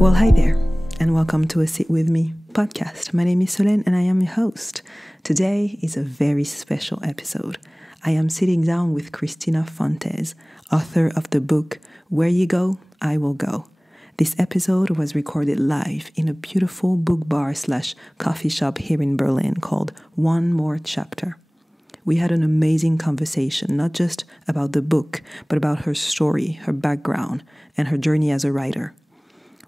Well, hi there, and welcome to A Sit With Me podcast. My name is Solène, and I am your host. Today is a very special episode. I am sitting down with Christina Fonthes, author of the book Where You Go, I Will Go. This episode was recorded live in a beautiful book bar / coffee shop here in Berlin called One More Chapter. We had an amazing conversation, not just about the book, but about her story, her background, and her journey as a writer.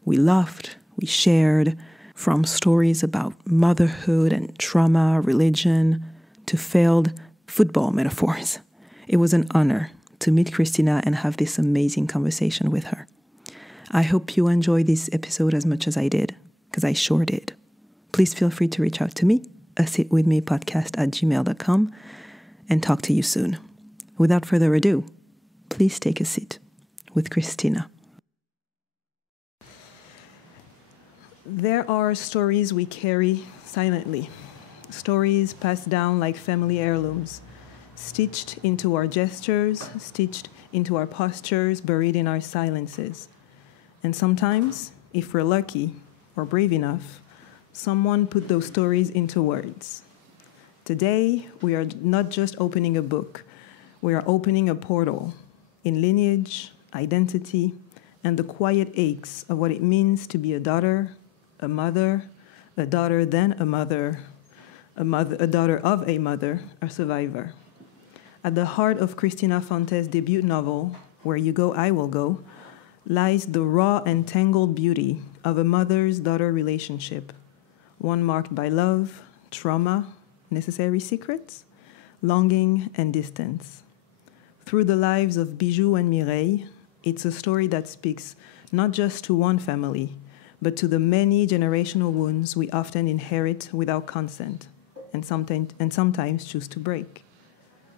We laughed, we shared, from stories about motherhood and trauma, religion, to failed football metaphors. It was an honor to meet Christina and have this amazing conversation with her. I hope you enjoy this episode as much as I did, because I sure did. Please feel free to reach out to me, asitwithmepodcast@gmail.com, and talk to you soon. Without further ado, please take a seat with Christina. There are stories we carry silently, stories passed down like family heirlooms, stitched into our gestures, stitched into our postures, buried in our silences. And sometimes, if we're lucky or brave enough, someone put those stories into words. Today, we are not just opening a book, we are opening a portal in lineage, identity, and the quiet aches of what it means to be a daughter, a mother, a daughter then a mother, a daughter of a mother, a survivor. At the heart of Christina Fonthes' debut novel, Where You Go, I Will Go, lies the raw and tangled beauty of a mother's-daughter relationship, one marked by love, trauma, necessary secrets, longing, and distance. Through the lives of Bijou and Mireille, it's a story that speaks not just to one family, but to the many generational wounds we often inherit without consent and sometimes choose to break.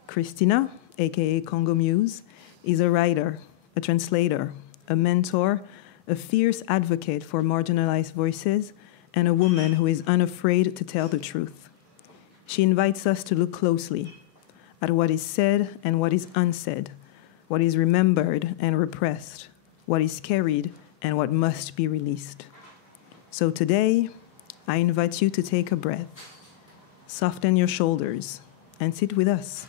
Christina, aka Congo Muse, is a writer, a translator, a mentor, a fierce advocate for marginalized voices, and a woman who is unafraid to tell the truth. She invites us to look closely at what is said and what is unsaid, what is remembered and repressed, what is carried and what must be released. So today, I invite you to take a breath, soften your shoulders, and sit with us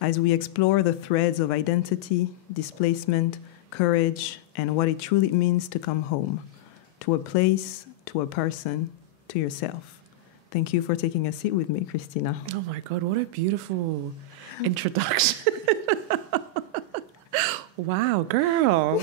as we explore the threads of identity, displacement, courage, and what it truly means to come home, to a place, to a person, to yourself. Thank you for taking a seat with me, Christina. Oh my God, what a beautiful introduction. Wow, girl.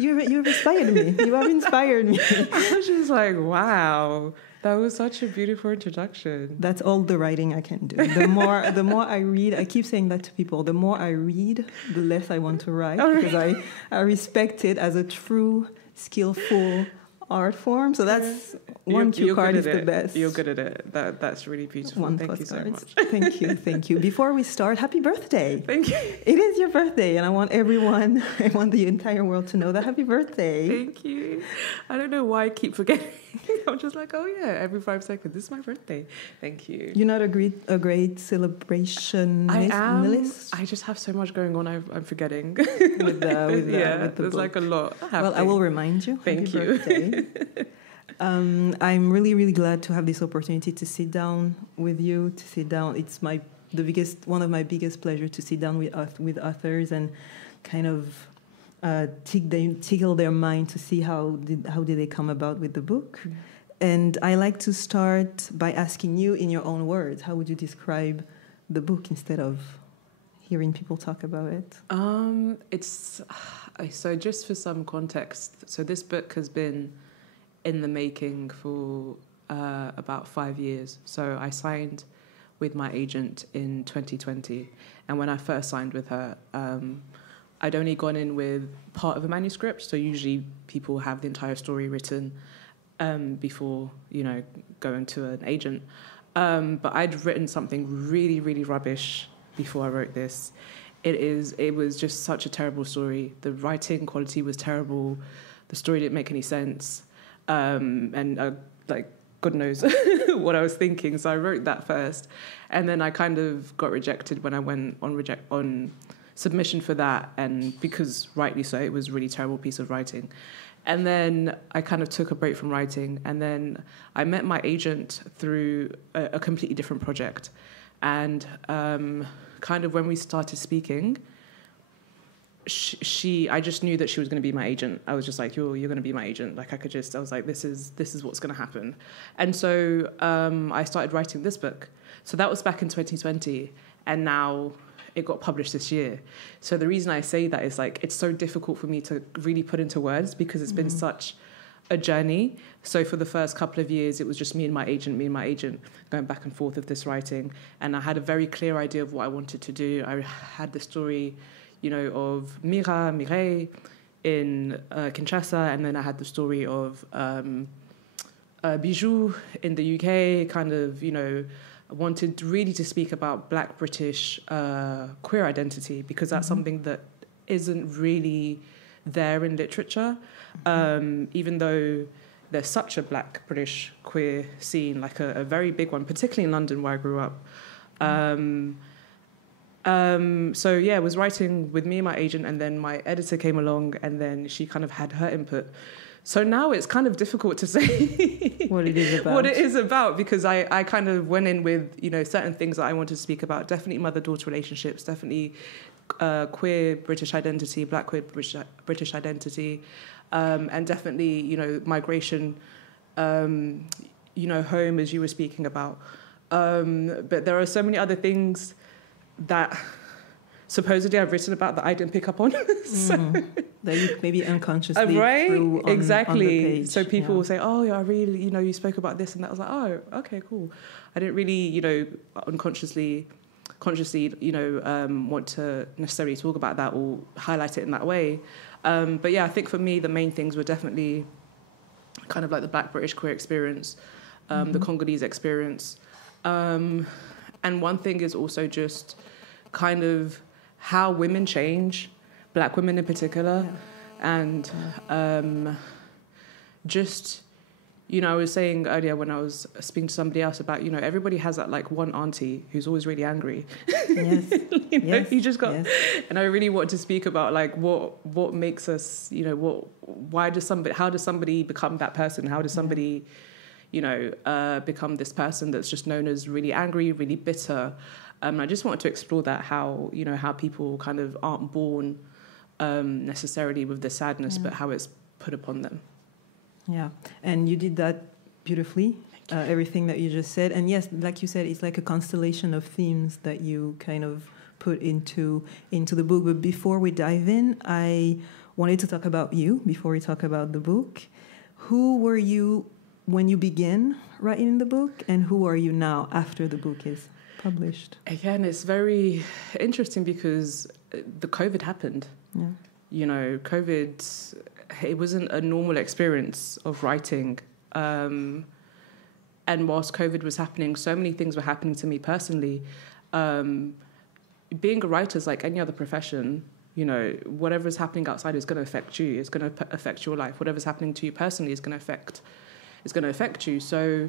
You've inspired me. You have inspired me. I was just like, wow, that was such a beautiful introduction. That's all the writing I can do. The more I read, I keep saying that to people, the more I read, the less I want to write, because I respect it as a true, skillful art form. So that's one cue card is the best. You're good at it. That's really beautiful. Thank you so much. Thank you. Before we start, happy birthday. Thank you. It is your birthday, and I want the entire world to know that. Happy birthday. Thank you. I don't know why I keep forgetting. I'm just like, oh yeah, every 5 seconds, this is my birthday. Thank you. You're not a great celebration. I am. I just have so much going on. I'm forgetting. with the there's book. Like a lot. I will remind you. Thank you. Birthday. I'm really, really glad to have this opportunity to sit down with you. It's one of my biggest pleasure to sit down with authors and kind of tickle their mind to see how did they come about with the book. Mm-hmm. And I like to start by asking you in your own words, how would you describe the book instead of hearing people talk about it? So just for some context, so this book has been in the making for about 5 years. So I signed with my agent in 2020, and when I first signed with her, I'd only gone in with part of a manuscript. So usually people have the entire story written before, going to an agent. But I'd written something really, really rubbish before I wrote this. It was just such a terrible story. The writing quality was terrible. The story didn't make any sense. God knows what I was thinking. So I wrote that first. And then I kind of got rejected when I went on submission for that. And because rightly so, it was a really terrible piece of writing. And then I kind of took a break from writing, and then I met my agent through a completely different project. And kind of when we started speaking, I just knew that she was going to be my agent. I was just like, you're going to be my agent. Like I was like, this is what's going to happen. And so I started writing this book. So that was back in 2020, and now it got published this year. So the reason I say that is like, it's so difficult for me to really put into words because it's been such a journey. So for the first couple of years, it was just me and my agent going back and forth of this writing. And I had a very clear idea of what I wanted to do. I had the story, of Mireille in Kinshasa, and then I had the story of Bijou in the UK, kind of, wanted really to speak about Black British queer identity, because that's something that isn't really there in literature, even though there's such a Black British queer scene, like a very big one, particularly in London where I grew up. So yeah, I was writing with me and my agent, and then my editor came along, and then she kind of had her input. So now it's kind of difficult to say what it is about, because I kind of went in with, certain things that I wanted to speak about. Definitely mother-daughter relationships, definitely queer British identity, Black queer British identity, and definitely, migration, home, as you were speaking about. But there are so many other things that supposedly I've written about that I didn't pick up on. That you maybe unconsciously right? threw on, exactly. on the page. So people will say, oh, yeah, I really, you spoke about this and that. I was like, oh, okay, cool. I didn't really, consciously, want to necessarily talk about that or highlight it in that way. But yeah, I think for me, the main things were definitely kind of like the Black British queer experience, the Congolese experience. And one thing is also just kind of how women change, Black women in particular, and just, I was saying earlier when I was speaking to somebody else about, everybody has that like one auntie who's always really angry. Yes. You just got, and I really want to speak about like what makes us, how does somebody become that person? How does somebody, become this person that's just known as really angry, really bitter? I just wanted to explore that, how people kind of aren't born necessarily with the sadness, but how it's put upon them. Yeah, and you did that beautifully, everything that you just said. And yes, like you said, it's like a constellation of themes that you kind of put into the book. But before we dive in, I wanted to talk about you before we talk about the book. Who were you when you began writing the book, and who are you now after the book is published? Again, it's very interesting because the COVID happened. Yeah. COVID, it wasn't a normal experience of writing. And whilst COVID was happening, so many things were happening to me personally. Being a writer is like any other profession. Whatever's happening outside is going to affect you. It's going to affect your life. Whatever's happening to you personally is going to affect you. So,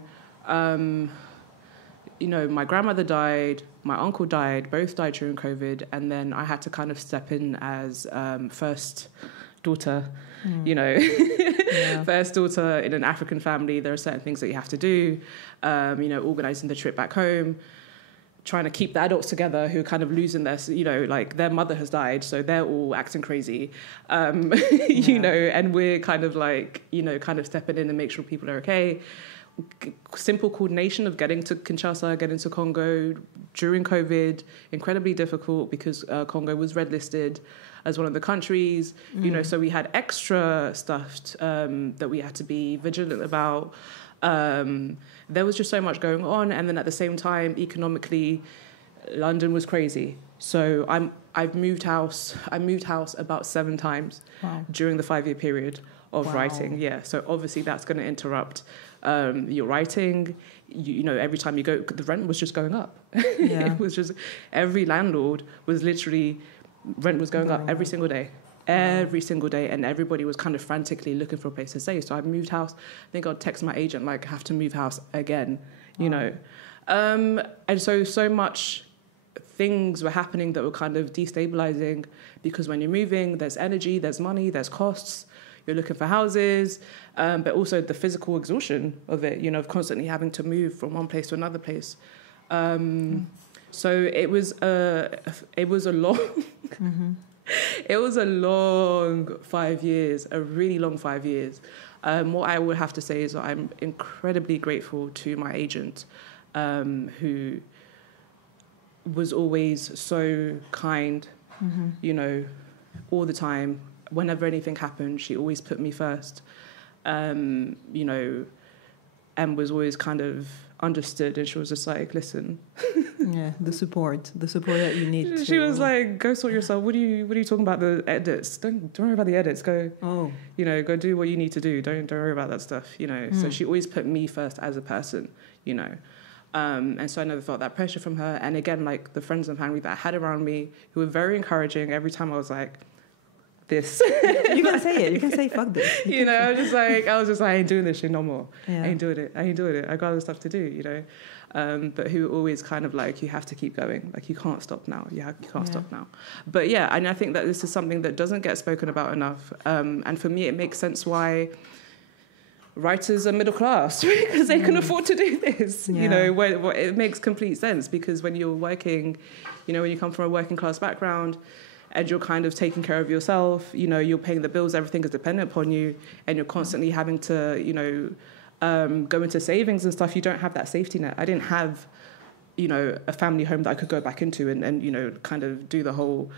my grandmother died, my uncle died, both died during COVID, and then I had to kind of step in as first daughter, first daughter in an African family. There are certain things that you have to do, organising the trip back home, trying to keep the adults together who are kind of losing their, like their mother has died, so they're all acting crazy, and we're kind of like, kind of stepping in and make sure people are okay. Simple coordination of getting to Kinshasa, getting to Congo during COVID, incredibly difficult because Congo was red listed as one of the countries, so we had extra stuff that we had to be vigilant about. There was just so much going on, and then at the same time, economically, London was crazy. So I've moved house. I moved house about 7 times during the 5-year period of writing. Yeah, so obviously that's going to interrupt your writing. Every time you go, the rent was just going up. It was just every landlord was literally rent was going up every single day. Every single day, and everybody was kind of frantically looking for a place to stay. So I moved house. I think I'd text my agent, like, I have to move house again, And so much things were happening that were kind of destabilizing, because when you're moving, there's energy, there's money, there's costs. you're looking for houses, but also the physical exhaustion of it, you know, of constantly having to move from one place to another place. So it was a long, it was a long 5 years, a really long 5 years. What I would have to say is that I'm incredibly grateful to my agent, who was always so kind, you know, all the time. Whenever anything happened, she always put me first, you know, and was always kind of understood. And she was just like, listen. The support that you need. She was like, go sort yourself. What are you talking about the edits? Don't worry about the edits. Go, you know, go do what you need to do. Don't worry about that stuff, you know. So she always put me first as a person, you know. And so I never felt that pressure from her. And again, like the friends and family that I had around me who were very encouraging every time I was like, this. You can say it. You can say, fuck this. You know, I was just like, I ain't doing this shit no more. Yeah. I ain't doing it. I got other stuff to do, you know. But who always kind of like, you have to keep going. Like, you can't stop now. You can't stop now. But yeah, and I think that this is something that doesn't get spoken about enough. And for me, it makes sense why writers are middle class, because they can afford to do this. You know, it makes complete sense, because when you're working, you know, when you come from a working class background and you're kind of taking care of yourself, you know, you're paying the bills, everything is dependent upon you, and you're constantly having to, you know, go into savings and stuff. You don't have that safety net. I didn't have, you know, a family home that I could go back into and you know, kind of do the whole,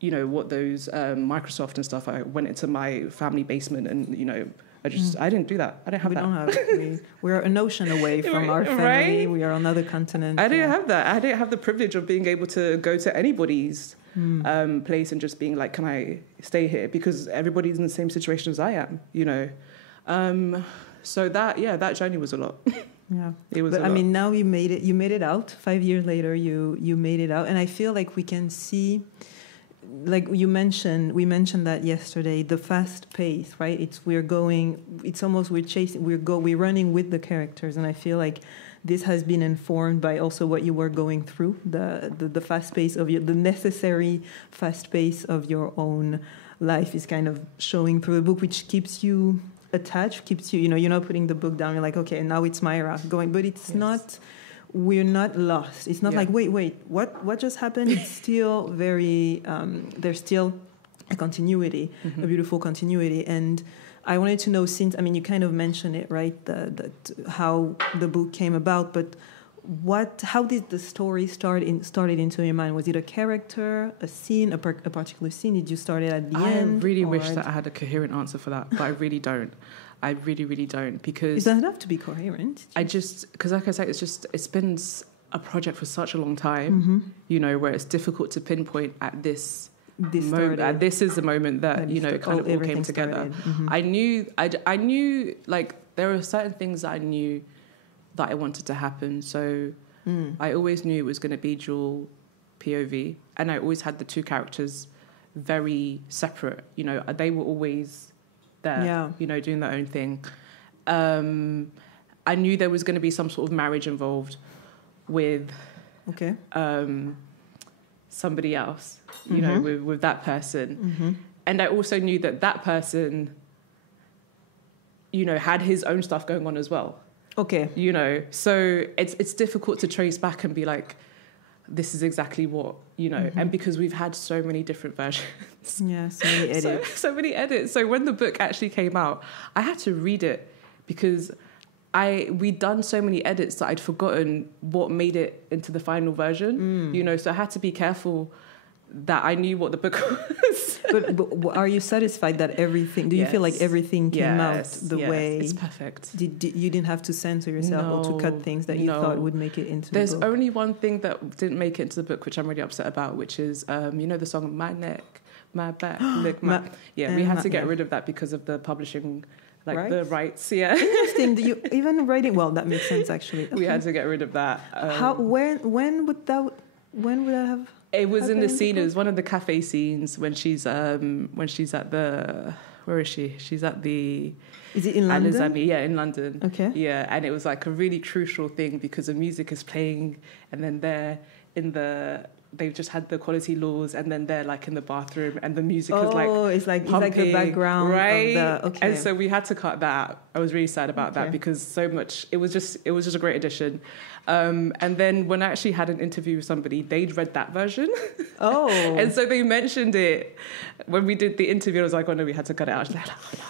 you know, what those Microsoft and stuff. I went into my family basement and, you know, I didn't do that. I didn't have that. We're an ocean away from our family. Right? We are on another continent. I didn't have that. I didn't have the privilege of being able to go to anybody's place and just being like, can I stay here? Because everybody's in the same situation as I am, you know. So that journey was a lot. Yeah, it was. But I mean, now you made it. You made it out. 5 years later, you made it out, and I feel like we can see. Like we mentioned that yesterday, the fast pace, right? We're running with the characters, and I feel like this has been informed by also what you were going through, the fast pace of the necessary fast pace of your own life is kind of showing through the book, which keeps you attached, keeps you, you know, you're not putting the book down, you're like, okay, now it's Myra going, but it's not. We're not lost. It's not like, wait, what just happened? It's still very, there's still a continuity, a beautiful continuity. And I wanted to know, since, I mean, you kind of mentioned it, right, how the book came about, but how did the story started into your mind? Was it a character, a scene, a particular scene? Did you start it at the end? I really wish that I had a coherent answer for that, but I really don't. I really, really don't, because... It doesn't have to be coherent. Because like I said, it's been a project for such a long time, you know, where it's difficult to pinpoint at this moment. This is the moment that, you know, kind of all came together. I knew, like, there are certain things that I knew that I wanted to happen. So I always knew it was going to be dual POV, and I always had the two characters very separate. You know, they were always... there, you know, doing their own thing. I knew there was going to be some sort of marriage involved with somebody else, you know, with that person. And I also knew that person, you know, had his own stuff going on as well. Okay. You know, so it's difficult to trace back and be like, this is exactly what, you know, and because we've had so many different versions. Yeah, so many edits. So many edits. So when the book actually came out, I had to read it because we'd done so many edits that I'd forgotten what made it into the final version, you know, so I had to be careful that I knew what the book was. but are you satisfied that everything, do you feel like everything came out the way? It's perfect. You didn't have to censor yourself or to cut things that you thought would make it into the book? There's only one thing that didn't make it into the book, which I'm really upset about, which is, you know, the song My Neck, My Back, Lick My... Yeah, we had to get rid of that because of the publishing, like the rights, Interesting. Do you even writing? Well, that makes sense, actually. Okay. We had to get rid of that. When would that have... It was in the scene. It was one of the cafe scenes when she's at the... Where is she? She's at the... Is it in London? Alizami, yeah, in London. Okay. Yeah, and it was like a really crucial thing because the music is playing, and then they're in the they've just had the quality laws, and then they're like in the bathroom and the music is like it's like pumping, the background, right? of the, And so we had to cut that. I was really sad about that because so much. It was just a great addition. And then when I actually had an interview with somebody, they'd read that version. Oh, and so they mentioned it when we did the interview. I was like, oh no, we had to cut it out. I was like, oh no.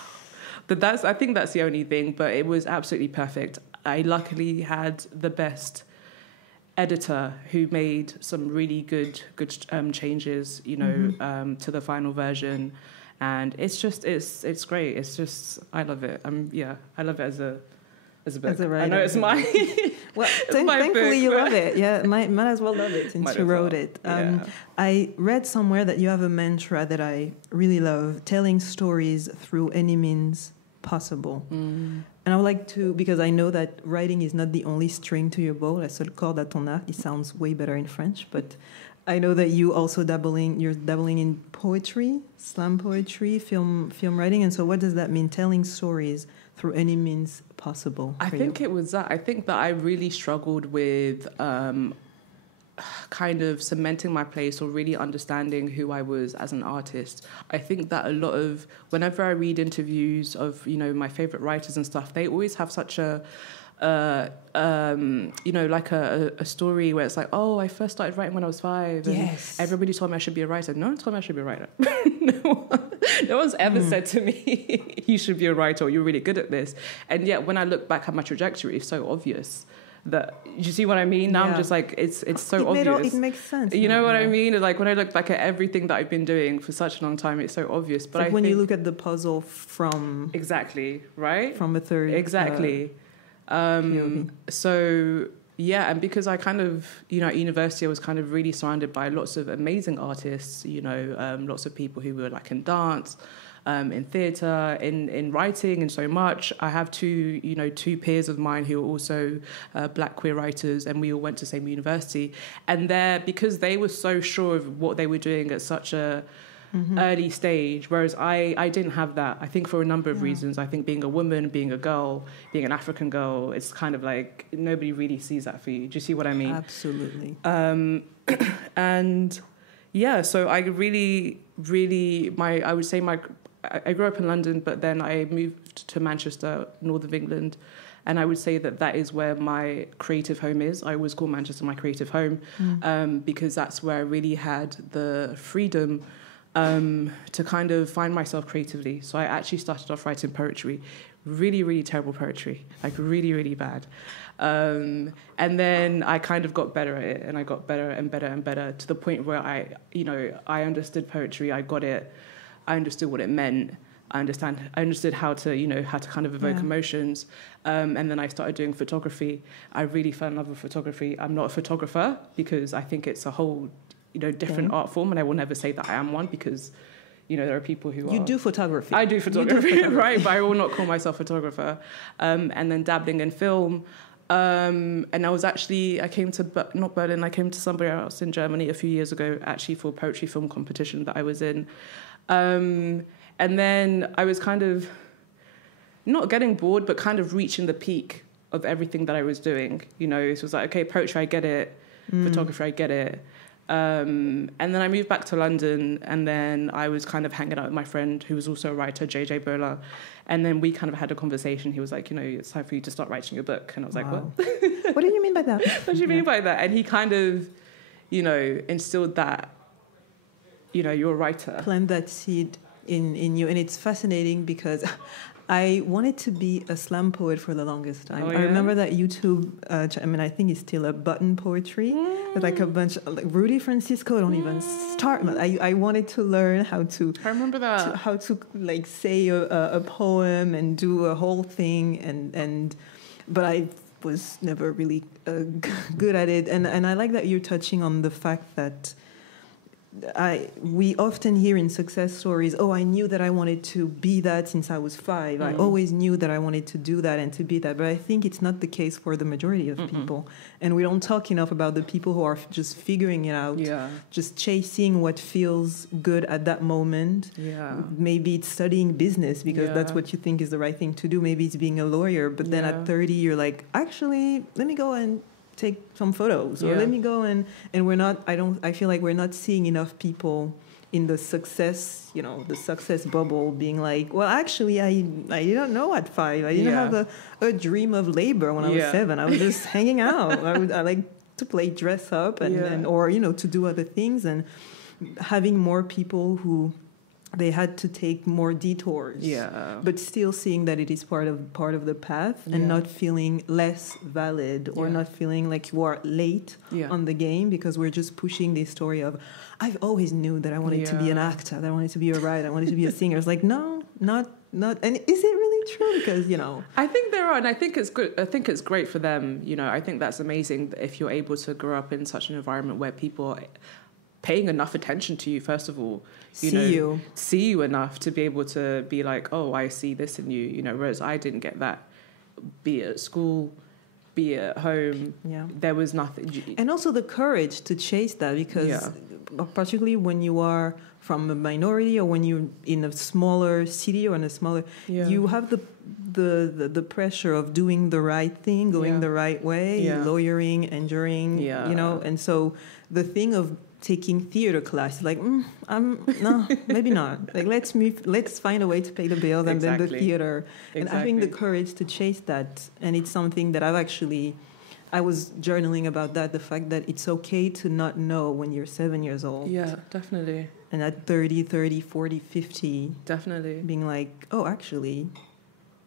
But I think that's the only thing. But it was absolutely perfect. I luckily had the best editor who made some really good changes, you know, to the final version, and it's great. It's just I love it. I love it as a book. As a writer. I know it's my well. it's my thankfully, book, you but... love it. Yeah, might as well love it since you wrote it. I read somewhere that you have a mantra that I really love: telling stories through any means possible. And I would like to, because I know that writing is not the only string to your bow, la seule corde à ton arc. It sounds way better in French, but I know that you're dabbling in poetry, slam poetry, film writing. And so what does that mean, telling stories through any means possible? I think it was that. I think that I really struggled with kind of cementing my place or really understanding who I was as an artist. I think that a lot of, whenever I read interviews of, you know, my favorite writers and stuff, they always have such a, you know, like a story where it's like, oh, I first started writing when I was 5. And yes. Everybody told me I should be a writer. No one told me I should be a writer. No one's ever said to me, you should be a writer or you're really good at this. And yet when I look back at my trajectory, it's so obvious. That you see what I mean? Now I'm just like, it's so obvious. It makes sense. You know what I mean? Like when I look back at everything that I've been doing for such a long time, it's so obvious. But like when you look at the puzzle from exactly right from a third exactly. So yeah, and because I kind of, you know, at university I was kind of really surrounded by lots of amazing artists. You know, lots of people who were like in dance. In theatre, in writing, and so much. I have two peers of mine who are also black queer writers, and we all went to the same university. And because they were so sure of what they were doing at such a early stage, whereas I didn't have that. I think for a number of reasons. I think being a woman, being a girl, being an African girl, it's kind of like nobody really sees that for you. Do you see what I mean? Absolutely. And yeah, so I really, I would say I grew up in London, but then I moved to Manchester, north of England, and I would say that is where my creative home is. I always call Manchester my creative home because that's where I really had the freedom to kind of find myself creatively. So I actually started off writing poetry, really, really terrible poetry, like really, really bad. And then I kind of got better at it, and I got better and better and better to the point where I understood poetry, I got it. I understood what it meant. I understood how to kind of evoke emotions. And then I started doing photography. I really fell in love with photography. I'm not a photographer because I think it's a whole, different art form, and I will never say that I am one because, there are people who You do photography. I do photography, right? But I will not call myself a photographer. And then dabbling in film. And I came to, not Berlin, I came to somewhere else in Germany a few years ago, actually for a poetry film competition that I was in. And then I was kind of not getting bored, but kind of reaching the peak of everything that I was doing. It was like, okay, poetry, I get it. Photography, I get it. And then I moved back to London, and then I was kind of hanging out with my friend who was also a writer, JJ Bola. And then we kind of had a conversation. He was like, it's time for you to start writing a book. And I was like, what? What do you mean by that? What do you mean by that? And he kind of, instilled that, you're a writer. Plant that seed in you. And it's fascinating because I wanted to be a slam poet for the longest time. Oh, yeah? I remember that YouTube, I think it's still a button poetry. With like a bunch of, like Rudy Francisco, don't even start. I wanted to learn how to... I remember that. How to like say a poem and do a whole thing. But I was never really good at it. And I like that you're touching on the fact that we often hear in success stories, I knew that I wanted to be that since I was 5. I always knew that I wanted to do that and to be that. But I think it's not the case for the majority of people. And we don't talk enough about the people who are just figuring it out, just chasing what feels good at that moment. Yeah. Maybe it's studying business because that's what you think is the right thing to do. Maybe it's being a lawyer. But then at 30, you're like, actually, let me go and take some photos, or let me go and we're not. I feel like we're not seeing enough people in the success, the success bubble, being like, well, actually, I didn't know at 5. I didn't have a dream of labor when I was 7. I was just hanging out. I like to play dress up and or to do other things, and having more people who they had to take more detours, but still seeing that it is part of the path, and not feeling less valid, or not feeling like you are late on the game, because we're just pushing this story of, I've always knew that I wanted to be an actor, that I wanted to be a writer, I wanted to be a singer. It's like, no, not. And is it really true? Because I think there are, and I think it's good. I think it's great for them. I think that's amazing if you're able to grow up in such an environment where people are paying enough attention to you, first of all, see you enough to be able to be like, oh, I see this in you, whereas I didn't get that, be it at school, be it at home. There was nothing. And also the courage to chase that, because particularly when you are from a minority, or when you're in a smaller city or in a smaller, you have the pressure of doing the right thing, going the right way, lawyering, enduring, and so the thing of taking theater class, like, no, maybe not. Like, let's find a way to pay the bills, and then the theater. And having the courage to chase that. And it's something that I was journaling about that, the fact that it's okay to not know when you're 7 years old. Yeah, definitely. And at 30, 40, 50. Definitely. Being like, oh, actually,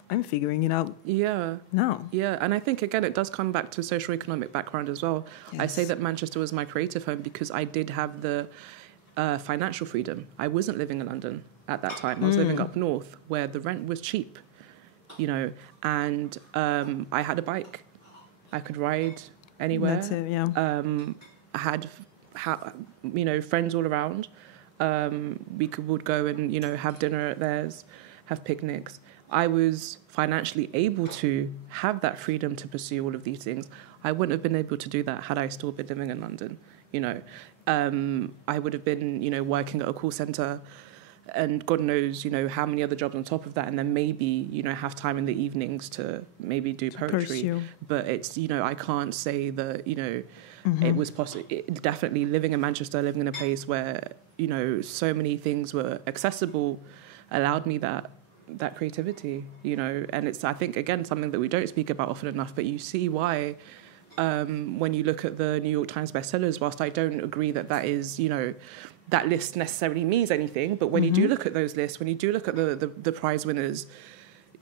I'm figuring it out now. Yeah, and I think, again, it does come back to socioeconomic background as well. Yes. I say that Manchester was my creative home because I did have the financial freedom. I wasn't living in London at that time. I was living up north, where the rent was cheap, and I had a bike. I could ride anywhere. That's it, yeah. I had friends all around. We would go and, have dinner at theirs, have picnics. I was financially able to have that freedom to pursue all of these things. I wouldn't have been able to do that had I still been living in London. I would have been, working at a call centre, and God knows, how many other jobs on top of that, and then maybe, have time in the evenings to maybe do poetry. But it's, I can't say that, it was possible. Definitely living in Manchester, living in a place where, so many things were accessible, allowed me that creativity, and it's, I think, again, something that we don't speak about often enough, but you see why when you look at the New York Times bestsellers, whilst I don't agree that is, that list necessarily means anything, but when you do look at those lists, when you do look at the prize winners,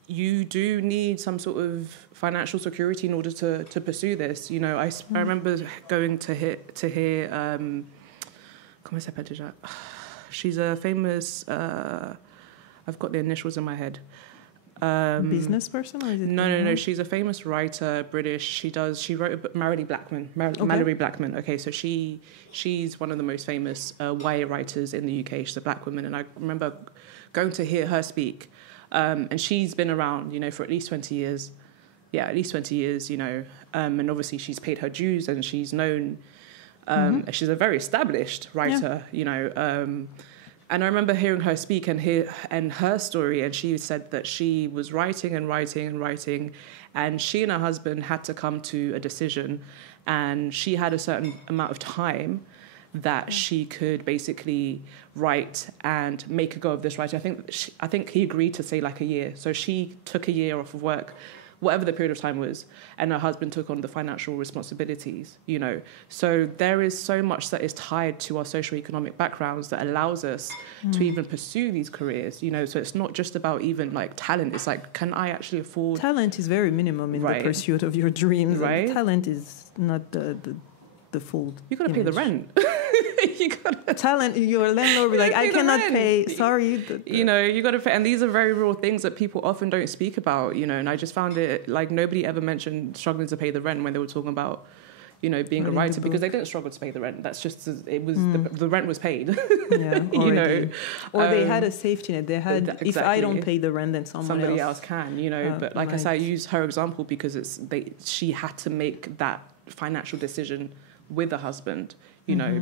you do need some sort of financial security in order to pursue this. I remember going to hear comment s'appelle déjà? She's a famous I've got the initials in my head. Business person? Or is it No. She's a famous writer, British. She wrote a book, Mallory Blackman. Okay, so she's one of the most famous YA writers in the UK. She's a black woman, and I remember going to hear her speak. And she's been around, for at least 20 years. Yeah, at least 20 years, and obviously she's paid her dues, and she's known. She's a very established writer, and I remember hearing her speak and her story, and she said that she was writing, and she and her husband had to come to a decision, and she had a certain amount of time that she could basically write and make a go of this writing. I think he agreed to say like a year, so she took a year off of work, whatever the period of time was, and her husband took on the financial responsibilities, So there is so much that is tied to our socioeconomic backgrounds that allows us to even pursue these careers, So it's not just about even like talent. It's like, can I actually afford... Talent is very minimum in the pursuit of your dreams. Right? Talent is not the full... You got to pay the rent. You got talent. Your landlord will be like, I cannot pay. Sorry. You got to pay, and these are very real things that people often don't speak about. And I just found it like nobody ever mentioned struggling to pay the rent when they were talking about, being a writer, because they didn't struggle to pay the rent. That's just it was the rent was paid. Yeah, or they had a safety net. They had exactly. If I don't pay the rent, then somebody else can. But like I said, I use her example because she had to make that financial decision with a husband.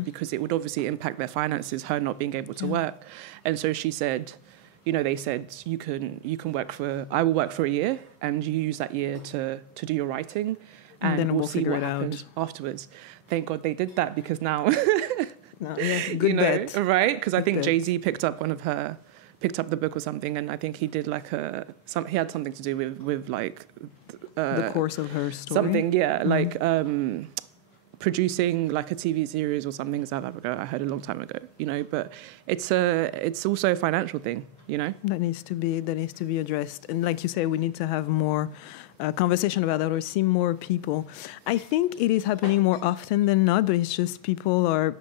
Because it would obviously impact their finances, her not being able to work. And so she said, they said, I will work for a year, and you use that year to do your writing. and then we'll we'll see figure what it out happens afterwards. Thank God they did that, because now, no, yeah, good bet. right? Because I think bet. Jay-Z picked up the book or something, and I think he did like he had something to do with like the course of her story. Something, yeah, like producing like a TV series or something in South Africa. I heard a long time ago, but it's also a financial thing, that needs to be addressed. And like you say, we need to have more conversation about that, or see more people. I think it is happening more often than not, but it's just people are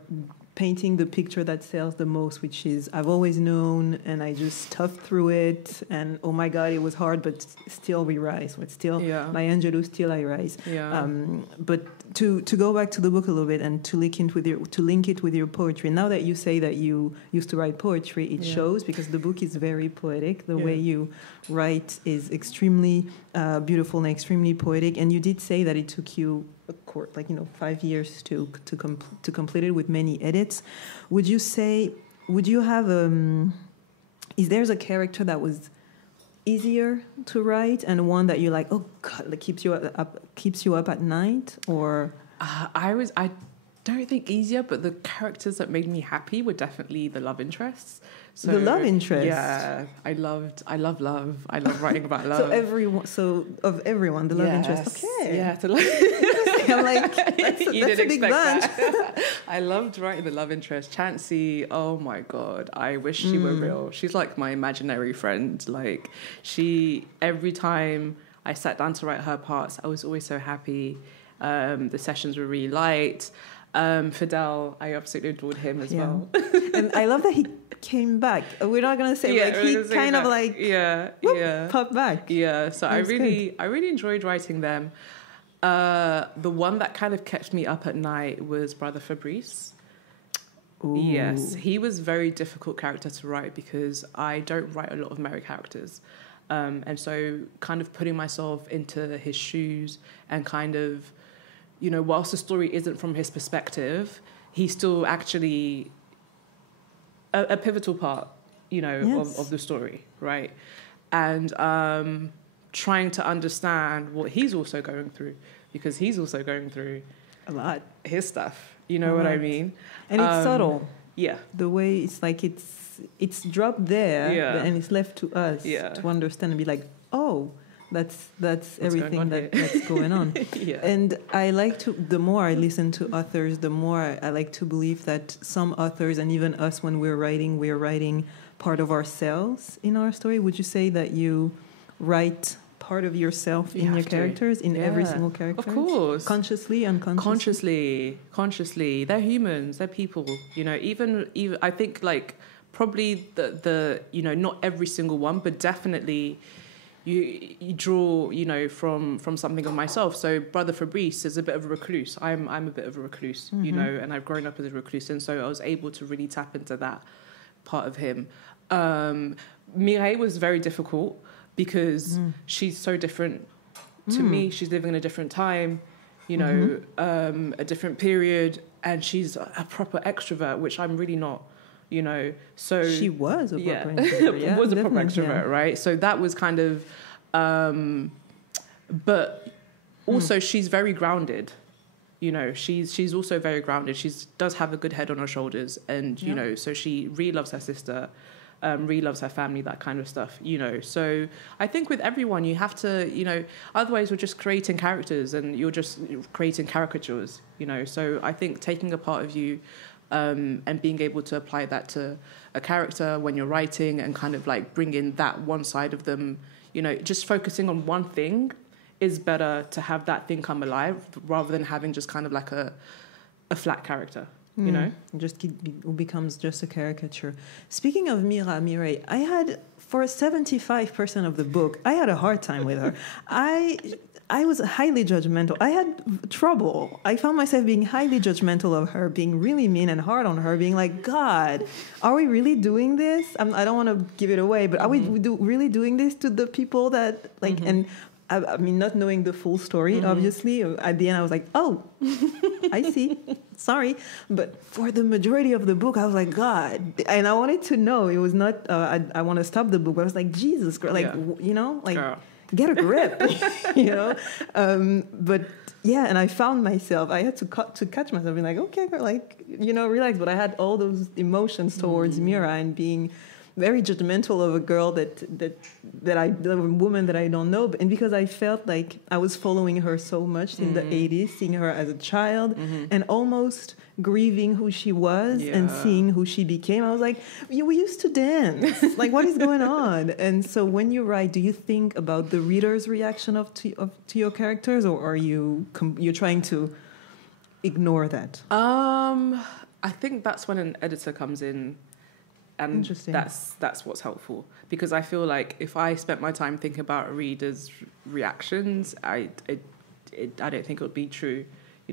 painting the picture that sells the most, which is I've always known and I just toughed through it, and oh my God, it was hard, but still we rise. But still, my Angelou, still I rise. Yeah. But to go back to the book a little bit and to link it with your poetry. Now that you say that you used to write poetry, it shows, because the book is very poetic. The way you write is extremely beautiful and extremely poetic. And you did say that it took you 5 years to complete it with many edits. Would you have is there a character that was easier to write and one that you're like, oh God, that keeps you up at night? Or I don't think easier, but the characters that made me happy were definitely the love interests. So, the love interest. Yeah, I love love. I love writing about love. Of everyone, the love interest. Okay. Yeah, I'm like, that's a big bunch. I loved writing the love interest. Chansey, oh my God, I wish she were real. She's like my imaginary friend. Like, every time I sat down to write her parts, I was always so happy. The sessions were really light. Fidel, I absolutely adored him as well. And I love that he came back. We're not gonna say he kind of like popped back. Yeah, so I really enjoyed writing them. The one that kind of kept me up at night was Brother Fabrice. Ooh. Yes, he was a very difficult character to write because I don't write a lot of male characters. And so kind of putting myself into his shoes and kind of, whilst the story isn't from his perspective, he's still actually a pivotal part, of the story, right? And trying to understand what he's also going through, because he's also going through a lot, his stuff. You know what I mean? And it's subtle. Yeah. The way it's like it's dropped there, and it's left to us to understand and be like, oh, that's everything that's going on. And I like to, the more I listen to authors, the more I like to believe that some authors, and even us when we're writing part of ourselves in our story. Would you say that you write part of yourself in your characters, in every single character? Of course. Consciously, unconsciously? Consciously. They're humans, they're people. Even I think like probably the not every single one, but definitely you draw, from something of myself. So Brother Fabrice is a bit of a recluse. I'm a bit of a recluse, and I've grown up as a recluse, and so I was able to really tap into that part of him. Mireille was very difficult because she's so different to me. She's living in a different time, a different period, and she's a proper extrovert, which I'm really not, so she was a proper extrovert, was a proper extrovert, right? So that was kind of, but also she's very grounded. She's also very grounded. She does have a good head on her shoulders, and so she really loves her sister, really loves her family, that kind of stuff. So I think with everyone you have to, otherwise we're just creating characters and you're just creating caricatures. So I think taking a part of you, and being able to apply that to a character when you're writing, and kind of like bring in that one side of them, just focusing on one thing is better to have that thing come alive rather than having just kind of like a flat character, Just it becomes just a caricature. Speaking of Mireille, I had, for 75% of the book, I had a hard time with her. I was highly judgmental. I had trouble. I found myself being highly judgmental of her, being really mean and hard on her, being like, God, are we really doing this? I don't want to give it away, but are we really doing this to the people that, like, and I mean, not knowing the full story, obviously. At the end, I was like, oh, I see. Sorry. But for the majority of the book, I was like, God. And I wanted to know. It was not, I want to stop the book, but I was like, Jesus, like, Girl. get a grip, but yeah, and I found myself, I had to catch myself being like, okay, girl, like, relax. But I had all those emotions towards Mira and being very judgmental of a girl a woman that I don't know. And because I felt like I was following her so much in the 80s, seeing her as a child and almost grieving who she was and seeing who she became. I was like, we used to dance. Like, what is going on? And so when you write, do you think about the reader's reaction to your characters, or are you're trying to ignore that? I think that's when an editor comes in. And that's what's helpful, because I feel like if I spent my time thinking about a reader's reactions, I don't think it would be true.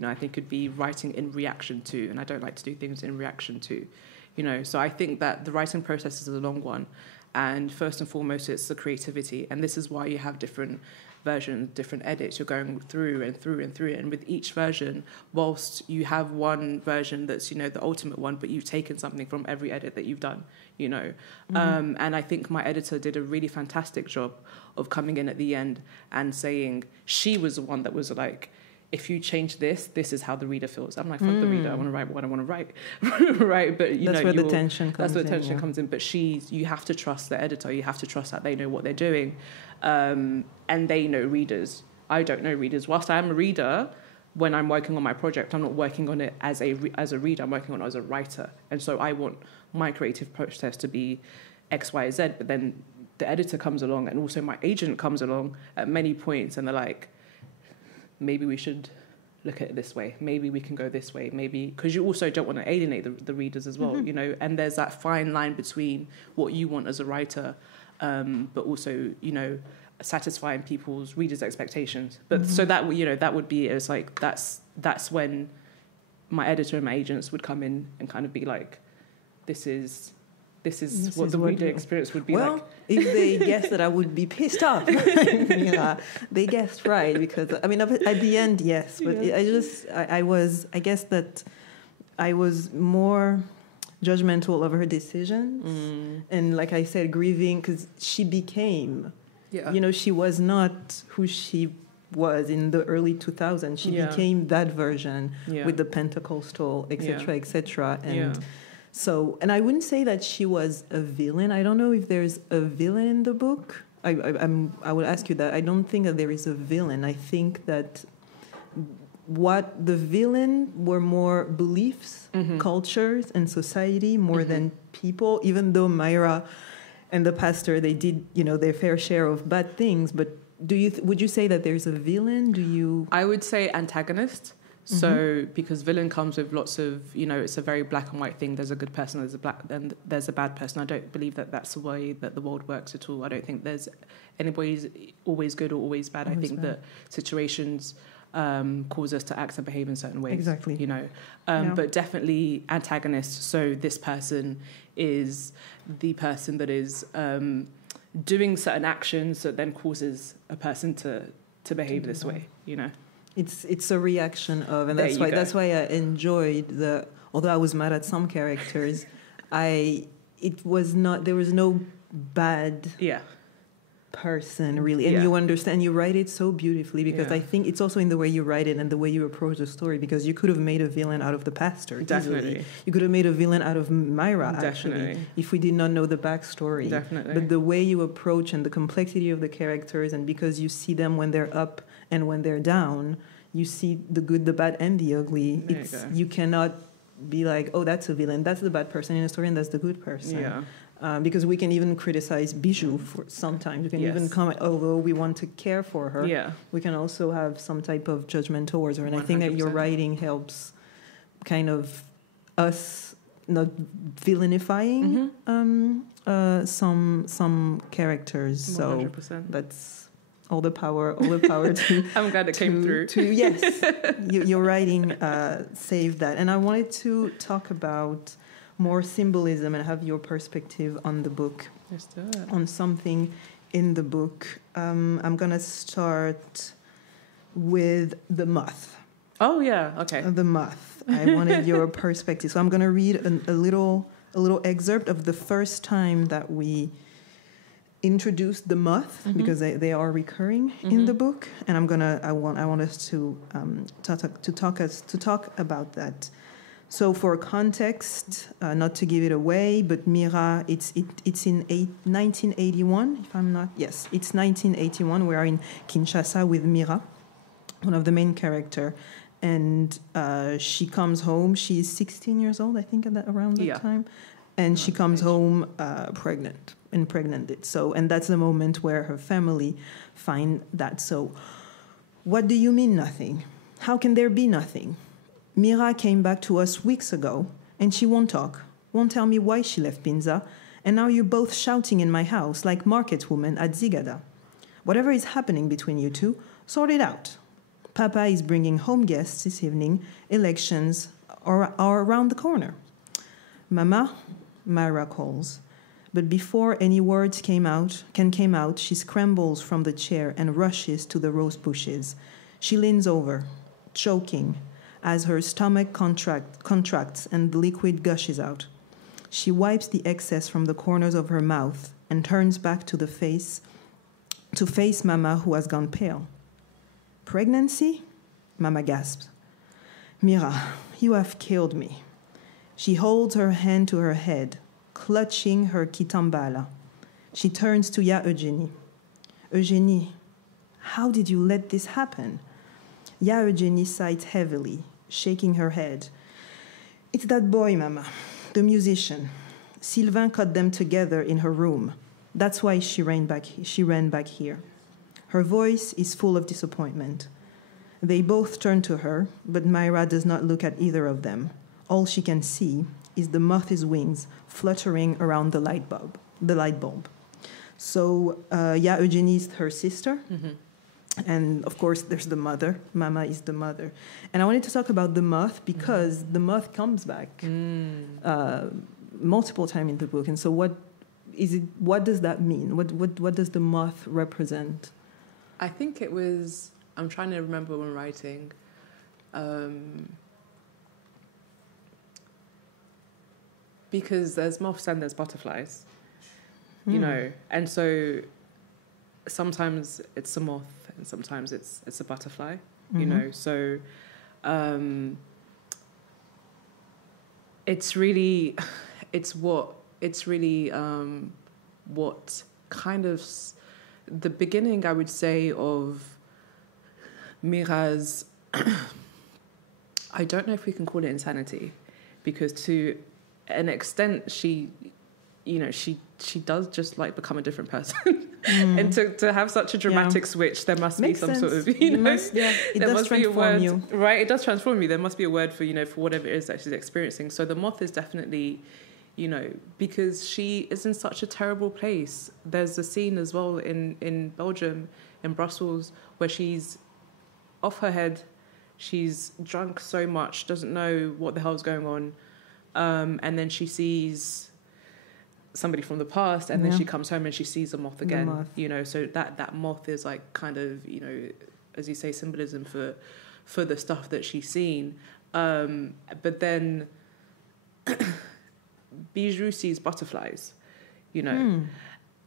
I think it'd be writing in reaction to, and I don't like to do things in reaction to, So I think that the writing process is a long one, and first and foremost, it's the creativity, and this is why you have different versions, different edits. You're going through and through and through, and with each version, whilst you have one version that's the ultimate one, but you've taken something from every edit that you've done, and I think my editor did a really fantastic job of coming in at the end and saying she was the one that was like, if you change this is how the reader feels. I'm like, fuck the reader, I want to write what I want to write. Right, but that's where the tension comes in. That's where the tension comes in. But you have to trust the editor. You have to trust that they know what they're doing, and they know readers. I don't know readers. Whilst I am a reader, when I'm working on my project, I'm not working on it as a reader. I'm working on it as a writer, and so I want my creative process to be X, Y, Z. But then the editor comes along, and also my agent comes along at many points, and they're like, maybe we should look at it this way. Maybe we can go this way. Maybe, because you also don't want to alienate the readers as well, and there's that fine line between what you want as a writer, but also, satisfying people's readers' expectations. But so that, that would be, it's like, that's when my editor and my agents would come in and kind of be like, this is what the reader experience would be like. Well, if they guessed that, I would be pissed off. They guessed right, because at the end, yes, but I guess that I was more judgmental of her decisions, and like I said, grieving, because she became, she was not who she was in the early 2000s. She became that version with the Pentecostal, etc., etc., and. So, and I wouldn't say that she was a villain. I don't know if there's a villain in the book. I would ask you that. I don't think that there is a villain. I think that what the villain were more beliefs, cultures, and society more than people, even though Myra and the pastor, they did, their fair share of bad things. But would you say that there's a villain? I would say antagonist. So, because villain comes with lots of, it's a very black and white thing. There's a good person, there's a bad person. I don't believe that that's the way that the world works at all. I don't think there's anybody's always good or always bad. I think that situations cause us to act and behave in certain ways. Exactly. But definitely antagonist. So this person is the person that is doing certain actions that then causes a person to behave this way, It's a reaction of, and that's why I enjoyed although I was mad at some characters, there was no bad person really, and you understand, you write it so beautifully, because I think it's also in the way you write it and the way you approach the story, because you could have made a villain out of the pastor. Definitely. Easily. You could have made a villain out of Myra, Definitely. actually, if we did not know the backstory. Definitely. But the way you approach and the complexity of the characters, and because you see them when they're up and when they're down, you see the good, the bad, and the ugly. You cannot be like, oh, that's a villain, that's the bad person in a story, and that's the good person. Because we can even criticize Bijou for sometimes. We can even comment, although we want to care for her, we can also have some type of judgment towards her. And 100%. I think that your writing helps kind of us not villainifying some characters. 100%. So that's all the power to I'm glad it came through. Yes, your writing saved that. And I wanted to talk about more symbolism and have your perspective on the book. Let's do it. On something in the book. I'm going to start with the moth. Oh, yeah, okay. The moth. I wanted your perspective. So I'm going to read a little excerpt of the first time that we introduce the moth because they are recurring in the book, and I want us to talk about that. So for context, not to give it away, but Mira, it's in 1981, if I'm not, yes, it's 1981. We are in Kinshasa with Mira, one of the main character, and she comes home. She's 16 years old, I think, around that time, and she comes home impregnated. So, and that's the moment where her family find that. So, what do you mean nothing? How can there be nothing? Mira came back to us weeks ago, and she won't talk, won't tell me why she left Pinza, and now you're both shouting in my house like market women at Zigada. Whatever is happening between you two, sort it out. Papa is bringing home guests this evening. Elections are around the corner. Mama, Myra calls. But before any words came out, she scrambles from the chair and rushes to the rose bushes. She leans over, choking, as her stomach contracts and the liquid gushes out. She wipes the excess from the corners of her mouth and turns back to face Mama, who has gone pale. Pregnancy? Mama gasps. Mira, you have killed me. She holds her hand to her head, clutching her kitambala. She turns to Ya Eugenie. Eugenie, how did you let this happen? Ya Eugenie sighs heavily, shaking her head. It's that boy, Mama, the musician. Sylvain caught them together in her room. That's why she ran back here. Her voice is full of disappointment. They both turn to her, but Myra does not look at either of them. All she can see is the moth's wings fluttering around the light bulb. So Ya Eugenie is her sister. And of course, there's the mother. Mama is the mother. And I wanted to talk about the moth because the moth comes back multiple times in the book. And so what does that mean? What does the moth represent? I think it was, I'm trying to remember when writing, because there's moths and there's butterflies, you know, and so sometimes it's a moth and sometimes it's a butterfly, you know, so it's really what kind of the beginning, I would say, of Mira's I don't know if we can call it insanity, because to an extent she does just like become a different person. And to have such a dramatic switch, there must be some sort of, it there does must be a word, you. right? It does transform you. There must be a word for, for whatever it is that she's experiencing. So the moth is definitely, because she is in such a terrible place. There's a scene as well in Belgium, in Brussels, where she's off her head. She's drunk so much, doesn't know what the hell's going on. And then she sees somebody from the past, and then she comes home and she sees a moth again. So that moth is like kind of, as you say, symbolism for the stuff that she's seen. But then Bijou sees butterflies,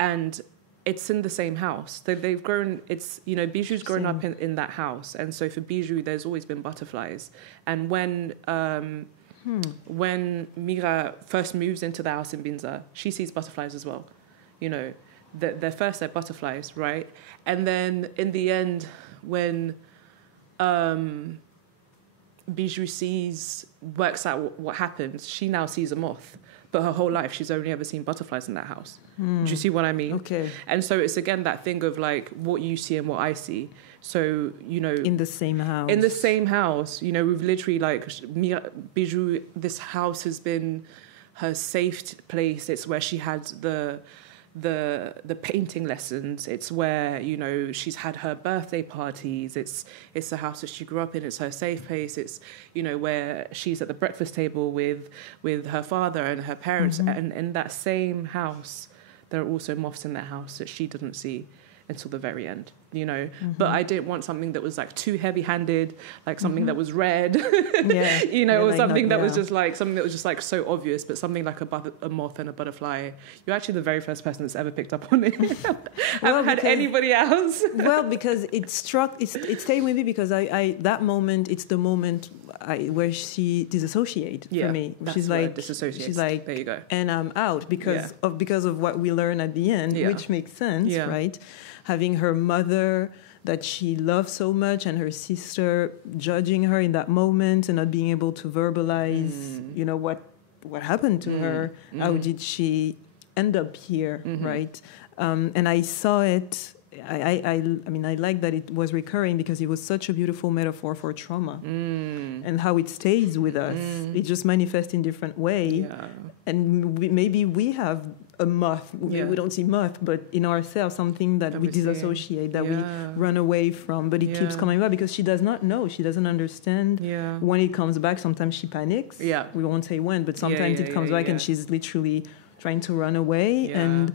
and it's in the same house. They've grown. It's Bijou's grown up in that house, and so for Bijou, there's always been butterflies. And when Mira first moves into the house in Binza, she sees butterflies as well. They're butterflies, right? And then in the end, when Bijou works out what happens, she now sees a moth. But her whole life, she's only ever seen butterflies in that house. Do you see what I mean? Okay. And so it's, again, that thing of, like, what you see and what I see. So, in the same house. In the same house. We've literally, like, Bijou, this house has been her safe place. It's where she had the painting lessons. It's where, she's had her birthday parties. It's the house that she grew up in. It's her safe place. It's, where she's at the breakfast table with her father and her parents. And in that same house, there are also moths in that house that she doesn't see until the very end. you know, but I didn't want something that was like too heavy-handed, like something that was red, you know, or something that was just like something that was just like so obvious, but something like a moth and a butterfly. You're actually the very first person that's ever picked up on it. Haven't had anybody else. Well, because it stayed with me because I that moment, it's the moment where she disassociates for me. She's like, there you go, and I'm out because of what we learn at the end, which makes sense, right? Having her mother that she loves so much and her sister judging her in that moment and not being able to verbalize, you know, what happened to her. How did she end up here, right? And I saw it. I mean, I like that it was recurring because it was such a beautiful metaphor for trauma and how it stays with us. It just manifests in different ways. And maybe we have a moth. We don't see moth, but in ourselves, something that we disassociate, that we run away from, but it keeps coming back because she does not know. She doesn't understand when it comes back. Sometimes she panics. We won't say when, but sometimes it comes back and she's literally trying to run away. And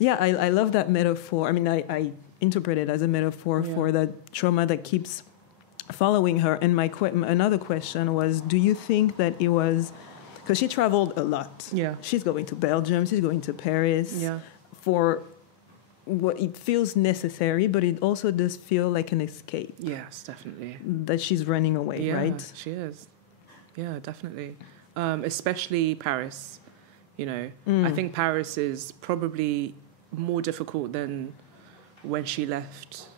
I love that metaphor. I mean, I interpret it as a metaphor for that trauma that keeps following her. And another question was, do you think that it was... Because she traveled a lot. She's going to Belgium. She's going to Paris for what it feels necessary, but it also does feel like an escape. Yes, definitely. That she's running away, right? She is. Yeah, definitely. Especially Paris. You know, I think Paris is probably more difficult than when she left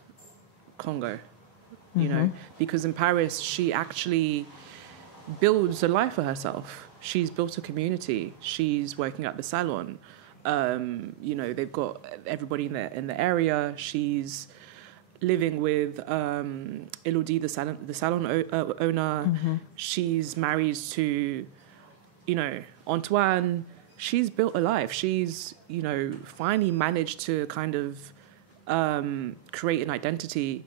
Congo. You know, because in Paris she actually builds a life for herself. She's built a community. She's working at the salon. You know, they've got everybody in the area. She's living with Elodie, the salon owner. She's married to, you know, Antoine. She's built a life. She's, you know, finally managed to kind of create an identity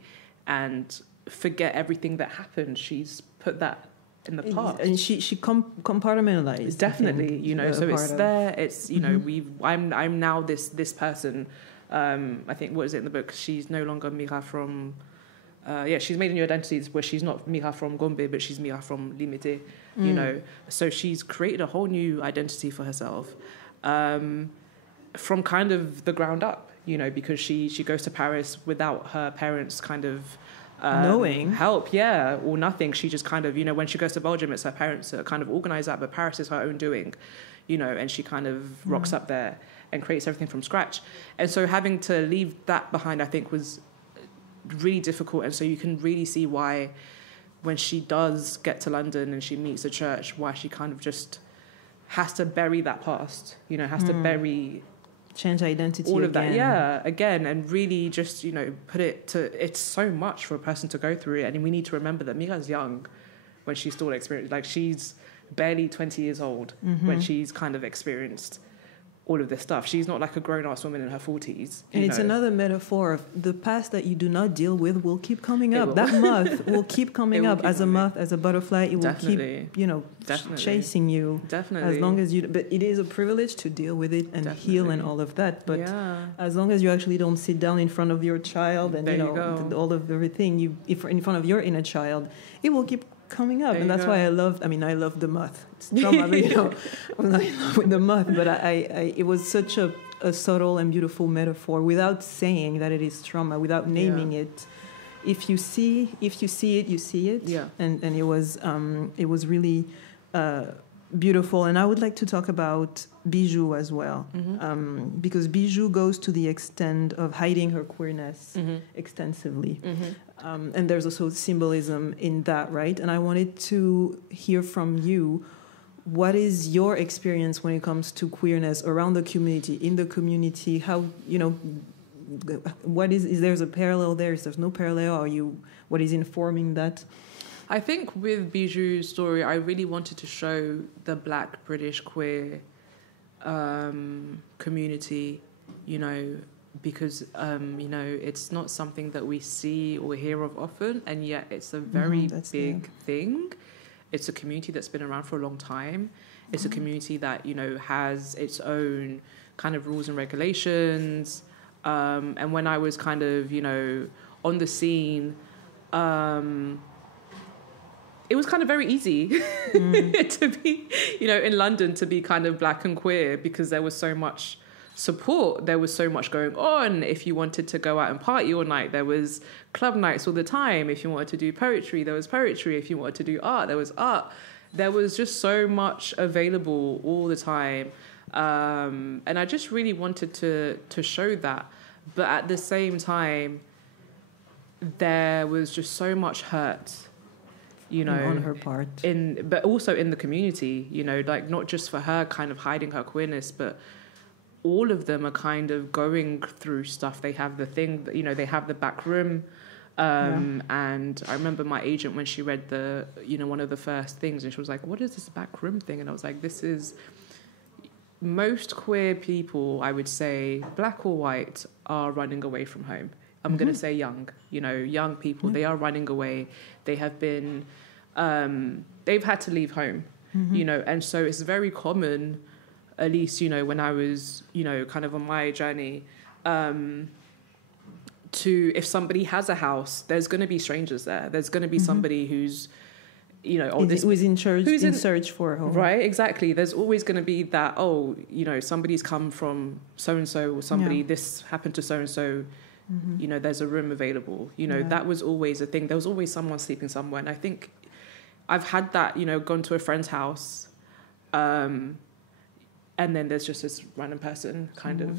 and forget everything that happened. She's put that in the past, and she compartmentalized. Definitely, you know. So it's there. It's, you know, I'm now this person. I think, what is it in the book? She's no longer Mira from. She's made a new identity where she's not Mira from Gombe, but she's Mira from Limité. You know, so she's created a whole new identity for herself, from kind of the ground up. You know, because she goes to Paris without her parents kind of. Knowing help, or nothing. She just kind of, you know, when she goes to Belgium, it's her parents that kind of organise that, but Paris is her own doing, you know, and she kind of rocks up there and creates everything from scratch. And so having to leave that behind, I think, was really difficult. And so you can really see why when she does get to London and she meets the church, why she kind of just has to bury that past, you know, has to bury... change identity all of again. That again, and really just, you know, put it to, it's so much for a person to go through it. And we need to remember that Mira's young when she's still experienced, like she's barely 20 years old when she's kind of experienced all of this stuff. She's not like a grown-ass woman in her 40s. And it's another metaphor of the past that you do not deal with will keep coming up. That moth will keep coming up as a moth, as a butterfly. It will keep, you know, chasing you. Definitely. As long as you... But it is a privilege to deal with it and heal and all of that. But as long as you actually don't sit down in front of your child and, you know, all of everything, if in front of your inner child, it will keep coming up. And that's why I love the moth. It's trauma, but, you know, I'm not in love with the moth, but it was such a subtle and beautiful metaphor without saying that it is trauma, without naming it. If you see it, you see it. And it was really beautiful. And I would like to talk about Bijou as well, because Bijou goes to the extent of hiding her queerness extensively. And there's also symbolism in that, right? And I wanted to hear from you, what is your experience when it comes to queerness around the community, in the community? How, you know, what is there's a parallel there? Is there no parallel? What is informing that? I think with Bijou's story, I really wanted to show the Black British queer community, you know, because, you know, it's not something that we see or hear of often, and yet it's a very big thing. It's a community that's been around for a long time. It's a community that, you know, has its own kind of rules and regulations. And when I was kind of, on the scene, it was kind of very easy to be, in London, to be kind of black and queer, because there was so much support. There was so much going on. If you wanted to go out and party all night, there was club nights all the time. If you wanted to do poetry, there was poetry. If you wanted to do art, there was art. There was just so much available all the time. And I just really wanted to show that. But at the same time, there was just so much hurt, on her part, but also in the community, like not just for her kind of hiding her queerness, but all of them are kind of going through stuff. They have the thing, they have the back room. And I remember my agent, when she read one of the first things, and she was like, what is this back room thing? And I was like, this is, most queer people, I would say, black or white, are running away from home. I'm going to say young people, they are running away. They have been, they've had to leave home, and so it's very common, at least, when I was, kind of on my journey, if somebody has a house, there's going to be strangers there. There's going to be somebody who's, who's in search for a home. Right, exactly. There's always going to be that, somebody's come from so-and-so, or somebody, this happened to so-and-so, there's a room available. That was always a thing. There was always someone sleeping somewhere. And I think I've had that, gone to a friend's house, and then there's just this random person kind of,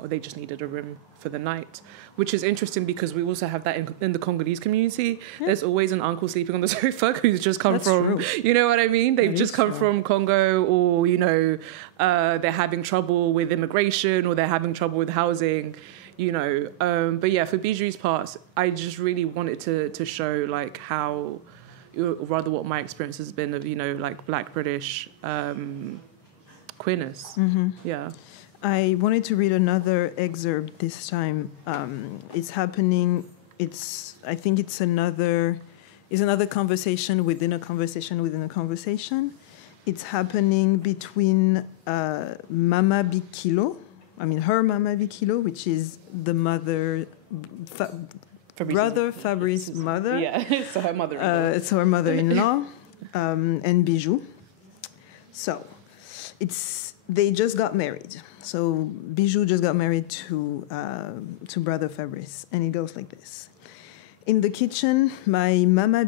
or they just needed a room for the night, which is interesting because we also have that in the Congolese community. Yeah. There's always an uncle sleeping on the sofa who's just come from, you know what I mean? They've just come from Congo, or, they're having trouble with immigration, or they're having trouble with housing, But yeah, for Biju's part, I just really wanted to show like how, or rather what my experience has been of, like Black British queerness. Yeah. I wanted to read another excerpt this time. It's happening. I think it's another conversation within a conversation within a conversation. It's happening between Mama Bikilo, her Mama Bikilo, which is the mother, brother Fabrice's mother. Yeah, so her mother-in-law. It's her mother-in-law, and Bijou. So, they just got married. So Bijou just got married to brother Fabrice, and it goes like this. In the kitchen, my Mama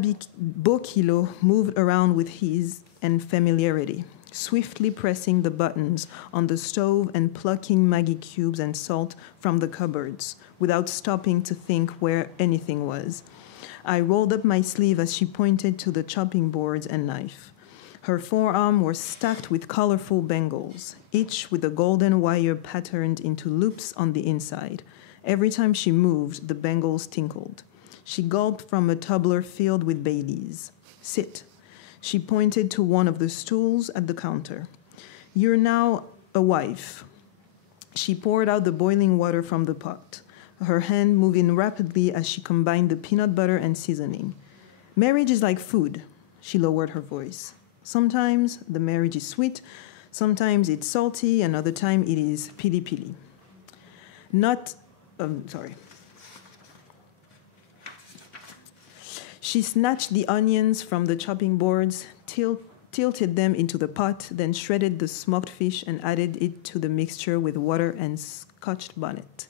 Bokilo moved around with ease and familiarity, swiftly pressing the buttons on the stove and plucking Maggi cubes and salt from the cupboards without stopping to think where anything was. I rolled up my sleeve as she pointed to the chopping boards and knife. Her forearm was stacked with colorful bangles, each with a golden wire patterned into loops on the inside. Every time she moved, the bangles tinkled. She gulped from a tumbler filled with Baileys. Sit. She pointed to one of the stools at the counter. You're now a wife. She poured out the boiling water from the pot, her hand moving rapidly as she combined the peanut butter and seasoning. Marriage is like food. She lowered her voice. Sometimes the marriage is sweet, sometimes it's salty, another time it is pili-pili. She snatched the onions from the chopping boards, tilted them into the pot, then shredded the smoked fish and added it to the mixture with water and scotched bonnet.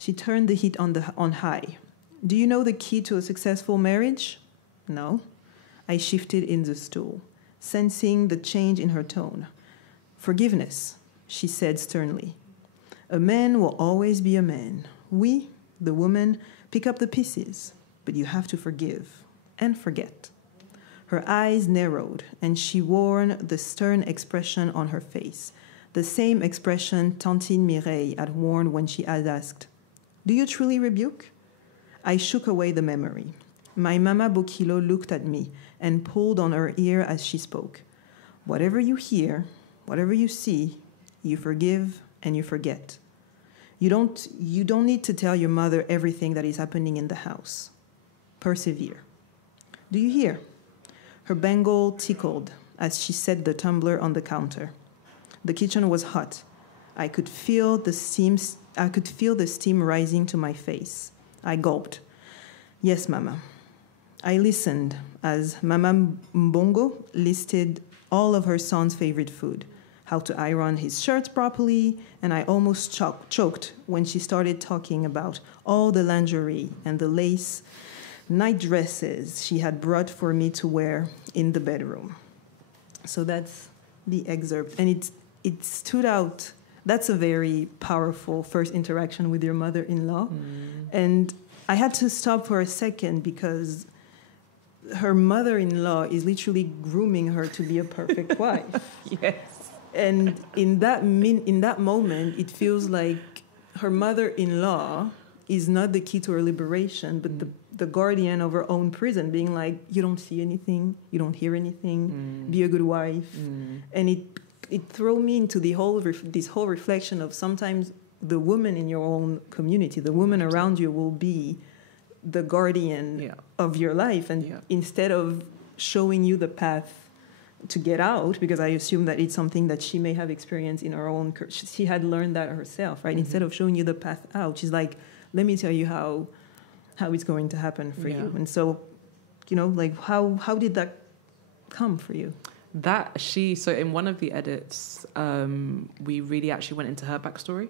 She turned the heat on high. Do you know the key to a successful marriage? No. I shifted in the stool, sensing the change in her tone. Forgiveness, she said sternly. A man will always be a man. We, the woman, pick up the pieces, but you have to forgive and forget. Her eyes narrowed, and she wore the stern expression on her face, the same expression Tantine Mireille had worn when she had asked, Do you truly rebuke? I shook away the memory. My Mama Bokilo looked at me and pulled on her ear as she spoke. Whatever you hear, whatever you see, you forgive and you forget. You don't need to tell your mother everything that is happening in the house. Persevere. Do you hear? Her bangle tickled as she set the tumbler on the counter. The kitchen was hot. I could feel the steam rising to my face. I gulped. Yes, Mama. I listened as Mama Mbongo listed all of her son's favorite food, how to iron his shirts properly, and I almost choked when she started talking about all the lingerie and the lace night dresses she had brought for me to wear in the bedroom. So that's the excerpt, and it stood out. That's a very powerful first interaction with your mother-in-law. And I had to stop for a second because her mother-in-law is literally grooming her to be a perfect wife. Yes. And in that moment, it feels like her mother-in-law is not the key to her liberation, but the guardian of her own prison, being like, you don't see anything, you don't hear anything, be a good wife. And it threw me into this whole reflection of sometimes the woman in your own community, the woman around you will be the guardian of your life. And instead of showing you the path to get out, because I assume that it's something that she may have experienced in her own, she had learned that herself, right? Instead of showing you the path out, she's like, let me tell you how it's going to happen for you. And so, like how did that come for you? So in one of the edits, we really actually went into her backstory,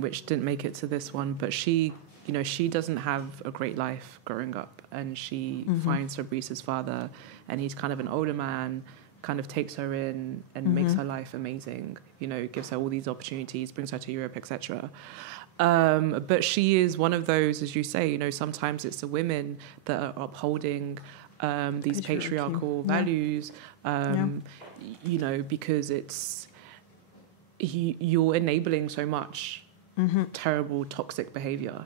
which didn't make it to this one, but she doesn't have a great life growing up, and she finds Fabrice's father, and he's kind of an older man, kind of takes her in and makes her life amazing, gives her all these opportunities, brings her to Europe, etc. But she is one of those, as you say, sometimes it's the women that are upholding these patriarchal values, because it's you're enabling so much terrible, toxic behavior,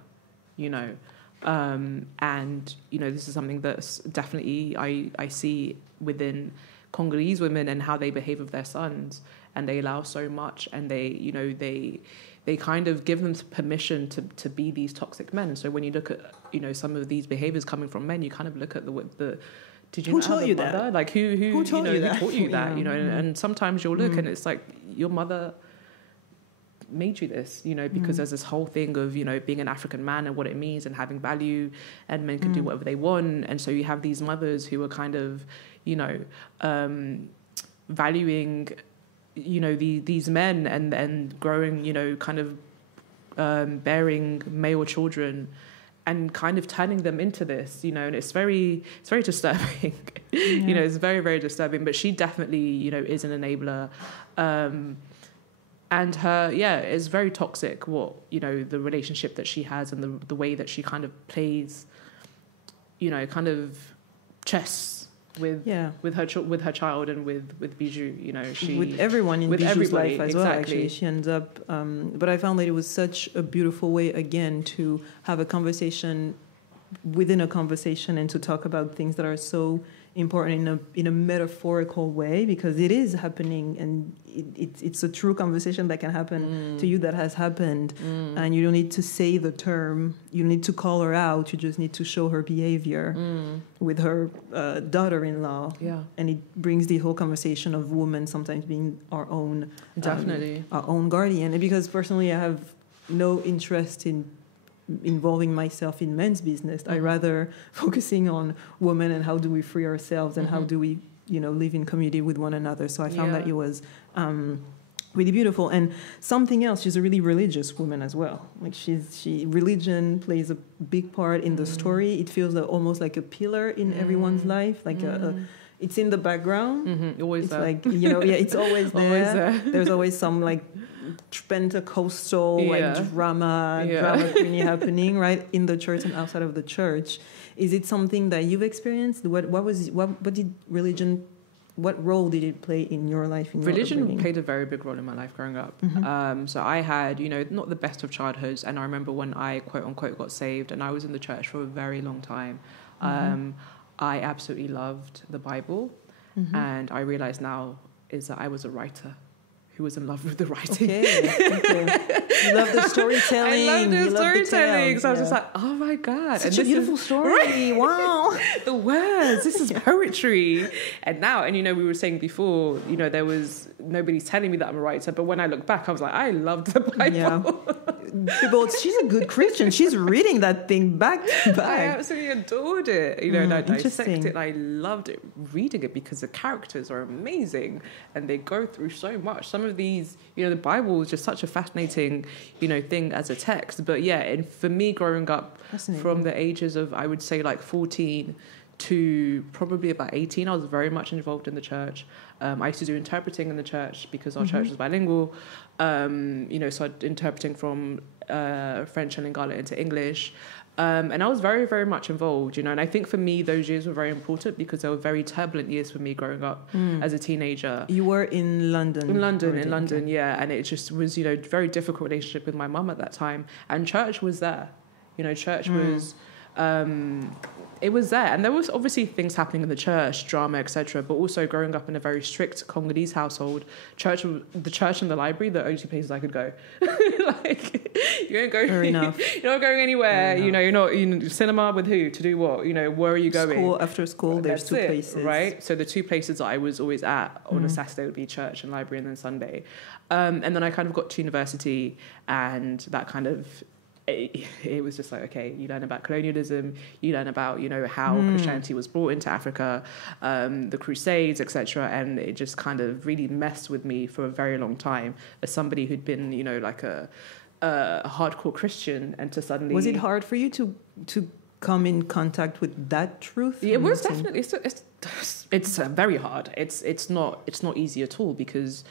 and this is something that's definitely I see within Congolese women and how they behave with their sons, and they allow so much, and they kind of give them permission to be these toxic men. So when you look at some of these behaviors coming from men, you kind of look at the did you who know told you mother? that? Like who taught you that? Who taught you that? And sometimes you'll look and it's like your mother made you this, because there's this whole thing of being an African man and what it means and having value, and men can do whatever they want, and so you have these mothers who are kind of valuing these men and growing kind of bearing male children and kind of turning them into this, and it's very disturbing. It's very, very disturbing, but she definitely is an enabler, and her is very toxic what the relationship that she has and the way that she kind of plays kind of chess with her child and with Bijou, she with everyone in Bijou's life as well. Actually, she ends up. But I found that it was such a beautiful way again to have a conversation within a conversation and to talk about things that are so important in a metaphorical way, because it is happening, and it's a true conversation that can happen to you, that has happened, and you don't need to say the term, you need to call her out, you just need to show her behavior with her daughter-in-law, and it brings the whole conversation of women sometimes being our own our own guardian. And because personally I have no interest in involving myself in men's business. I rather focusing on women and how do we free ourselves and how do we, live in community with one another. So I found that it was really beautiful. And something else, she's a really religious woman as well. Like religion plays a big part in the story. It feels almost like a pillar in everyone's life, like it's in the background. Always it's there. Like, it's always there. Always there. There's always some like Pentecostal drama queenie happening right in the church and outside of the church. Is it something that you've experienced? What did religion? What role did it play in your life? Religion played a very big role in my life growing up. So I had, not the best of childhoods, and I remember when I quote unquote got saved, and I was in the church for a very long time. I absolutely loved the Bible, and I realize now is that I was a writer who was in love with the writing. Okay. You love the storytelling. I love the storytelling. So I was Yeah. just like, oh my God. Such a beautiful story. Right. Wow. The words, this is poetry. And now, and we were saying before, there was, nobody's telling me that I'm a writer, but when I look back, I was like, I loved the Bible. Yeah. People, she's a good Christian. She's reading that thing back to I back. absolutely adored it. And I dissected interesting. it. I loved it, reading it, because the characters are amazing and they go through so much. Some of these, the Bible is just such a fascinating, thing as a text. But yeah, and for me growing up from the ages of, I would say like 14 to probably about 18, I was very much involved in the church. I used to do interpreting in the church because our church was bilingual. So interpreting from French and Lingala into English. And I was very, very much involved, and I think for me, those years were very important because they were very turbulent years for me growing up as a teenager. You were in London. In London, yeah. And it just was, very difficult relationship with my mum at that time. And church was there. Church was... it was there, and there was obviously things happening in the church, drama, etc. But also growing up in a very strict Congolese household, the church and the library, the only two places I could go. Like, you ain't going. Fair enough. You're not going anywhere. You're not. Cinema with who to do what? Where are you going? After school, there's two places, right? So the two places that I was always at on a Saturday would be church and library, and then Sunday. And then I kind of got to university, and that kind of. It was just like, okay, you learn about colonialism, you learn about, how Christianity was brought into Africa, the Crusades, etc. And it just kind of really messed with me for a very long time as somebody who'd been, like a hardcore Christian, and to suddenly... Was it hard for you to come in contact with that truth? It was definitely... It's very hard. It's not easy at all because,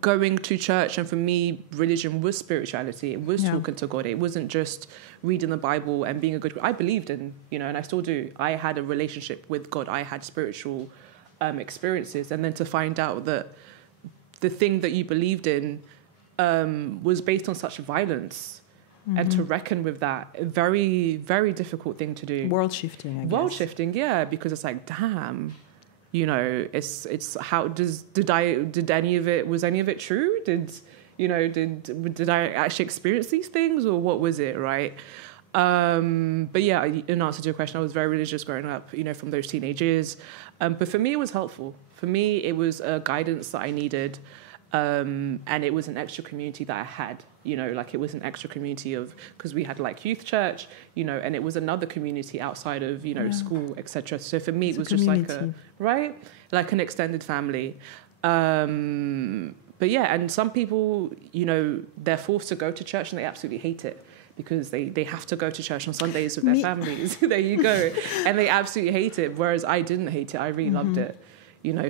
going to church, and for me, religion was spirituality. It was talking to God. It wasn't just reading the Bible and being a good... I believed in, and I still do. I had a relationship with God. I had spiritual experiences. And then to find out that the thing that you believed in was based on such violence, and to reckon with that, a very, very difficult thing to do. World shifting, I guess. World shifting, yeah, because it's like, damn... it's how did any of it, was any of it true? Did I actually experience these things, or what was it, right? But yeah, in answer to your question, I was very religious growing up, from those teenage years. But for me, it was helpful. For me, it was a guidance that I needed. And it was an extra community that I had, it was an extra community of, because we had like youth church, and it was another community outside of, school, etc. So for me, it was just like like an extended family. But yeah, and some people, they're forced to go to church and they absolutely hate it because they have to go to church on Sundays with their families. There you go. And they absolutely hate it. Whereas I didn't hate it. I really loved it,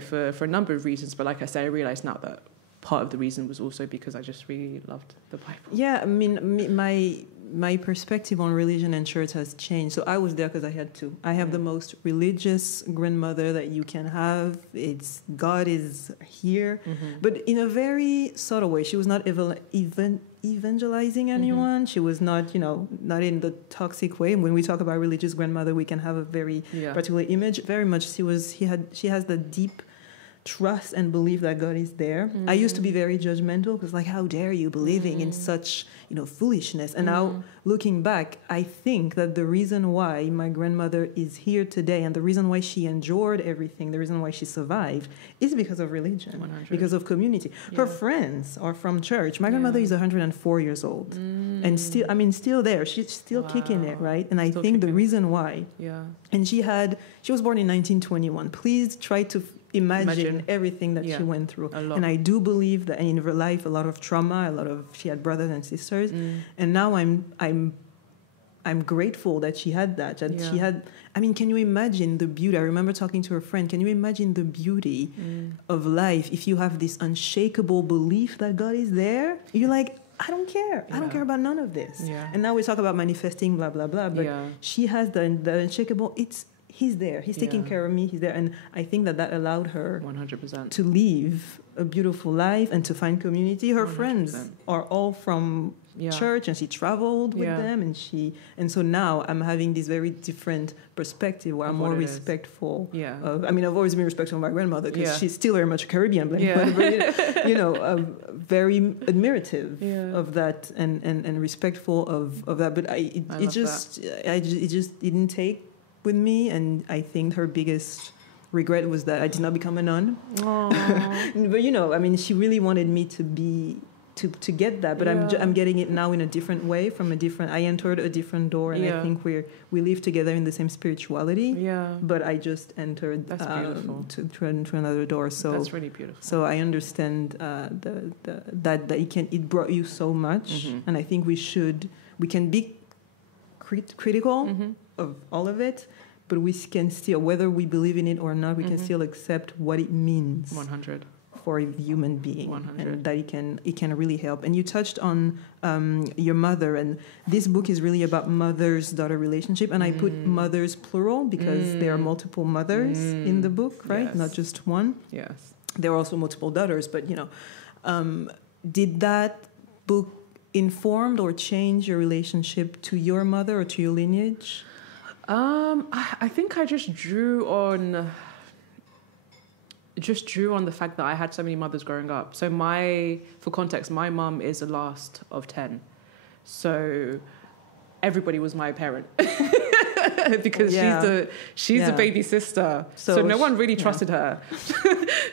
for a number of reasons. But like I say, I realize now that part of the reason was also because I just really loved the Bible. Yeah, I mean, my perspective on religion and church has changed. So I was there because I had to. I have the most religious grandmother that you can have. It's God is here, but in a very subtle way. She was not evangelizing anyone. She was not, not in the toxic way. And when we talk about religious grandmother, we can have a very particular image. Very much, she has the deep trust and believe that God is there. I used to be very judgmental because like, how dare you believing in such, foolishness. And now looking back, I think that the reason why my grandmother is here today and the reason why she endured everything, the reason why she survived is because of religion, 100. because of community. Her friends are from church. My grandmother is 104 years old and still there. She's still kicking it, right? And I think the reason why, and she was born in 1921. Please try to imagine everything that she went through. And I do believe that in her life, a lot of trauma, she had brothers and sisters. And now I'm grateful that she had that. She had, can you imagine the beauty? I remember talking to her friend. Can you imagine the beauty of life if you have this unshakable belief that God is there? You're like, I don't care. I don't care about none of this. And now we talk about manifesting, blah, blah, blah. But she has the unshakable, He's there. He's taking care of me. He's there. And I think that allowed her 100% to live a beautiful life and to find community. Her 100%. Friends are all from church, and she traveled with Yeah. them, and so now I'm having this very different perspective where I'm more respectful. Yeah. I mean, I've always been respectful of my grandmother because Yeah. she's still very much Caribbean, but very admirative of that and respectful of that. But it just didn't take with me, and I think her biggest regret was that I did not become a nun. But I mean, she really wanted me to be to get that, but I'm getting it now in a different way. I entered a different door, and I think we live together in the same spirituality. Yeah. But I just entered to another door. So that's really beautiful. So I understand that it brought you so much, and I think we can be critical of all of it. But we can still, whether we believe in it or not, we can still accept what it means 100 for a human being, 100. and that it can really help. And you touched on your mother, and this book is really about mother's-daughter relationship. And I put mothers plural because there are multiple mothers in the book, right? Yes. Not just one. Yes. There are also multiple daughters, but did that book informed or change your relationship to your mother or to your lineage? I think I just drew on the fact that I had so many mothers growing up. So for context, my mum is the last of 10. So everybody was my parent. Because she's the baby sister. So no one really trusted her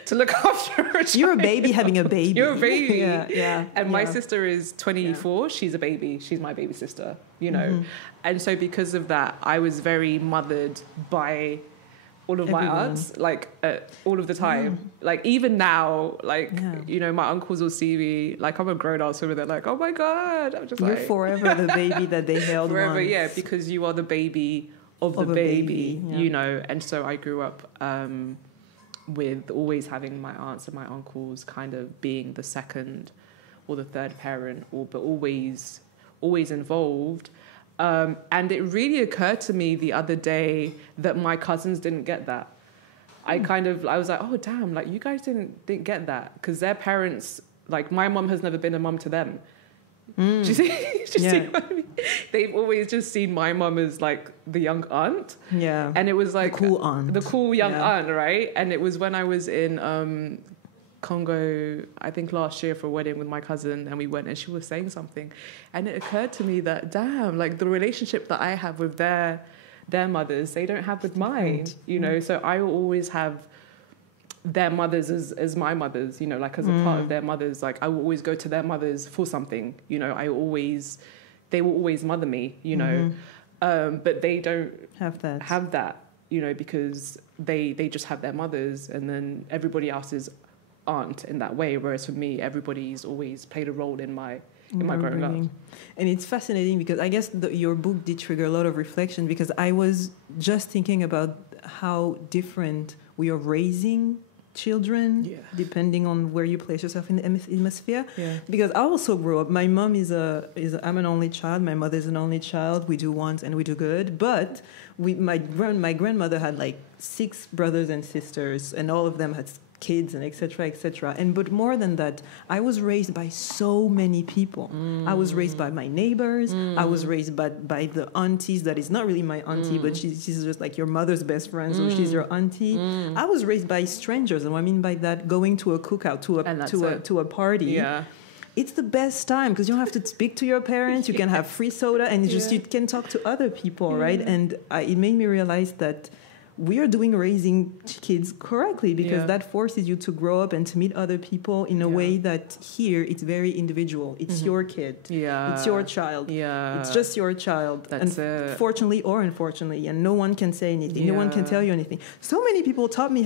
to look after her child. You're a baby having a baby. You're a baby. And my sister is 24. Yeah. She's a baby. She's my baby sister, And so because of that, I was very mothered by all of my aunts, all of the time. Like, even now, my uncles will see me, I'm a grown-up, so they're like, oh my God. I'm just You're forever the baby that they held forever, once. because you are the baby of the baby, And so I grew up with always having my aunts and my uncles kind of being the second or the third parent, but always involved. And it really occurred to me the other day that my cousins didn't get that. I was like, oh damn, you guys didn't get that, because their parents, my mum has never been a mum to them. Do you see? See what I mean? They've always just seen my mum as the young aunt. Yeah. And it was the cool aunt. The cool young aunt, right? And it was when I was in Congo, I think last year, for a wedding with my cousin, and we went and she was saying something, and it occurred to me that damn, the relationship that I have with their mothers, they don't have with mine, So I will always have their mothers as my mothers, as a part of their mothers. I will always go to their mothers for something, they will always mother me, but they don't have that, because they just have their mothers, and then everybody else's aunt in that way. Whereas for me, everybody's always played a role in my growing up. And it's fascinating because I guess your book did trigger a lot of reflection, because I was just thinking about how different we are raising children depending on where you place yourself in the hemisphere. Because I also grew up, my mom I'm an only child, my mother is an only child, we do once and we do good, but my grandmother had 6 brothers and sisters, and all of them had kids, and etc. And but more than that, I was raised by so many people. I was raised by my neighbors. I was raised by the aunties that is not really my auntie, but she's just your mother's best friend, so she's your auntie. I was raised by strangers, and what I mean by that, going to a cookout, to a party. It's the best time because you don't have to speak to your parents. You can have free soda, and you can talk to other people, right? And it made me realize that we are raising kids correctly, because that forces you to grow up and to meet other people in a way that here it's very individual. It's your kid. It's your child. It's just your child. Fortunately or unfortunately, and no one can say anything. No one can tell you anything. So many adults taught me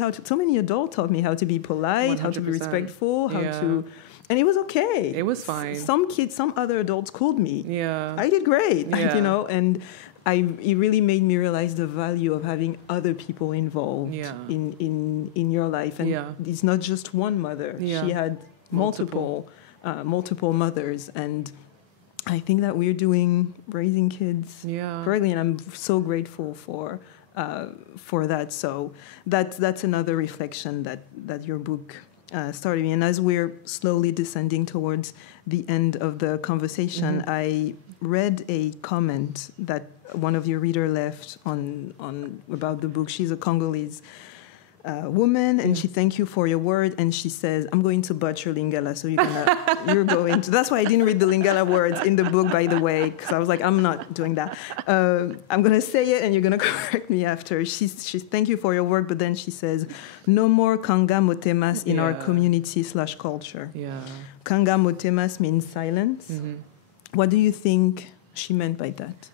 how to be polite, 100%. How to be respectful, how to... And it was okay. It was fine. Some other adults schooled me. I did great, and... it really made me realize the value of having other people involved in your life. And it's not just one mother. She had multiple mothers. And I think that we're raising kids correctly. And I'm so grateful for that. So that's another reflection that your book started me. And as we're slowly descending towards the end of the conversation, I read a comment that one of your reader left on about the book. She's a Congolese woman, and she thanked you for your word, and she says, I'm going to butcher Lingala, so you're going to. That's why I didn't read the Lingala words in the book, by the way, because I was like, I'm not doing that. I'm going to say it, and you're going to correct me after. She thank you for your work, but then she says, no more kanga motemas in our community/culture. Yeah. Kanga motemas means silence. What do you think she meant by that?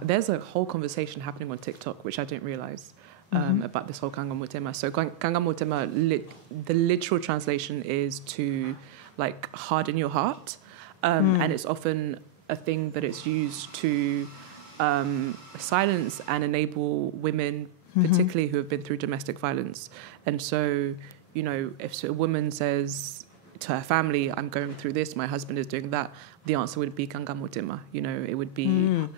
There's a whole conversation happening on TikTok, which I didn't realize. About this whole kanga motema. So kanga motema, the literal translation is to like harden your heart, and it's often a thing that it's used to silence and enable women, particularly who have been through domestic violence. And so, you know, if a woman says to her family, I'm going through this, my husband is doing that, the answer would be kanga motema. You know, it would be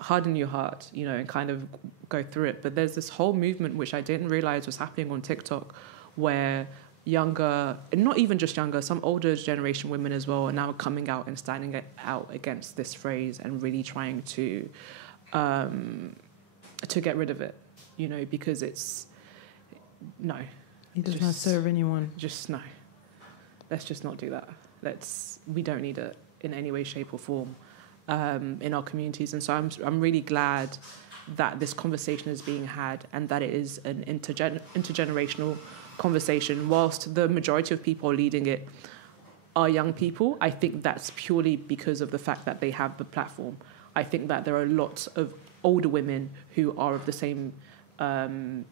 harden your heart, you know, and kind of go through it. But there's this whole movement, which I didn't realize was happening on TikTok, where younger, and not even just younger, some older generation women as well are now coming out and standing out against this phrase and really trying to get rid of it, you know, because it does not serve anyone. Just no. Let's just not do that. We don't need it in any way, shape or form. In our communities, and so I'm really glad that this conversation is being had and that it is an intergenerational conversation. Whilst the majority of people leading it are young people, I think that's purely because of the fact that they have the platform. I think that there are lots of older women who are of the same opinion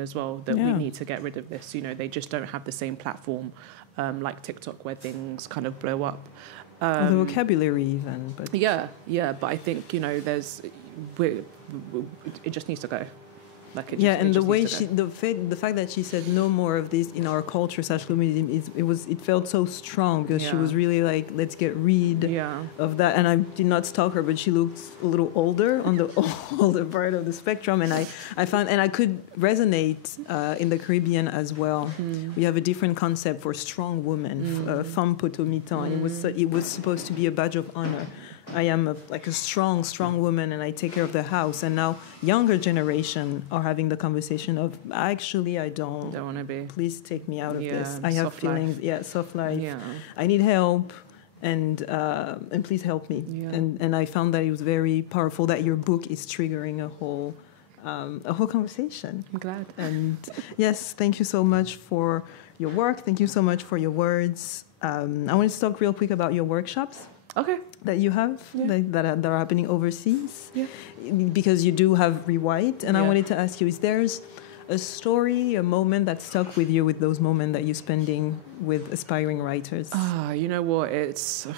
as well, that we need to get rid of this. You know, they just don't have the same platform like TikTok, where things kind of blow up. The vocabulary even, but but I think, you know, it just needs to go. Like it just, and it the just way needs to go. the fact that she said no more of this in our culture / community, it felt so strong, because she was really like, let's get rid of that. And I did not stalk her, but she looked a little older on the older part of the spectrum, and I found, and I could resonate in the Caribbean as well. We have a different concept for strong woman, femme potomitan. It was supposed to be a badge of honor. I am a strong woman, and I take care of the house. And now younger generation are having the conversation of, actually, I don't want to be. Please take me out of this. I have feelings. Soft life. Yeah. I need help, and please help me. Yeah. And I found that it was very powerful that your book is triggering a whole conversation. I'm glad. And yes, thank you so much for your work. Thank you so much for your words. I want to talk real quick about your workshops. Okay. That you have, that are happening overseas, because you do have Rewrite, and I wanted to ask you: is there a story, a moment that stuck with you, with those moments that you're spending with aspiring writers? You know what? It's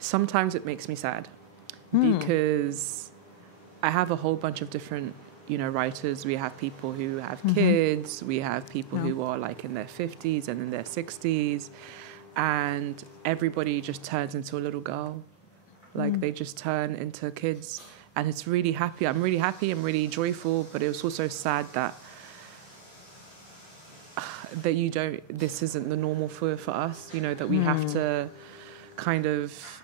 sometimes it makes me sad, because I have a whole bunch of different, you know, writers. We have people who have kids. We have people who are like in their 50s and in their 60s. And everybody just turns into a little girl. Like they just turn into kids. And it's really happy. I'm really happy. I'm really joyful. But it was also sad that this isn't the normal for us, you know, that we have to kind of,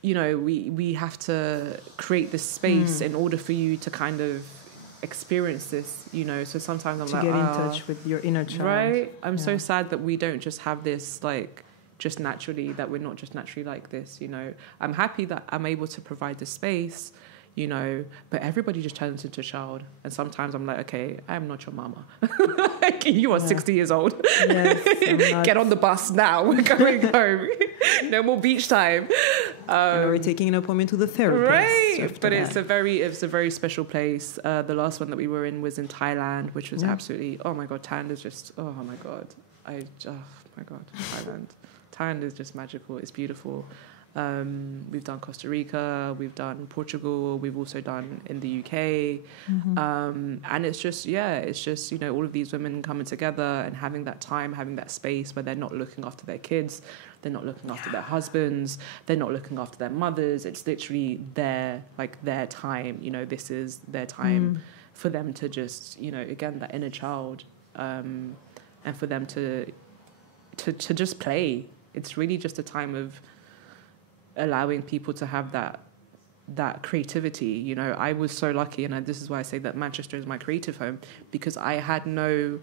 you know, we have to create this space in order for you to kind of experience this, you know. So sometimes I'm to get in touch with your inner child, right? I'm so sad that we don't just have this, like, just naturally, that we're not just naturally like this, you know. I'm happy that I'm able to provide the space, you know, but everybody just turns into a child. And sometimes I'm like, okay, I am not your mama. You are 60 years old. Yes, get on the bus now. We're going home. No more beach time. And we're taking an appointment to the therapist. Right. But it's a very special place. The last one that we were in was in Thailand, which was absolutely, oh my God, Thailand is just, oh my God. Thailand is just magical. It's beautiful. We've done Costa Rica, we've done Portugal, we've also done in the UK. And it's just, you know, all of these women coming together and having that time, having that space where they're not looking after their kids, they're not looking after their husbands, they're not looking after their mothers. It's literally their time, you know, this is their time for them to just, again, that inner child, and for them to just play. It's really just a time of allowing people to have that creativity. I was so lucky, and this is why I say that Manchester is my creative home, because I had no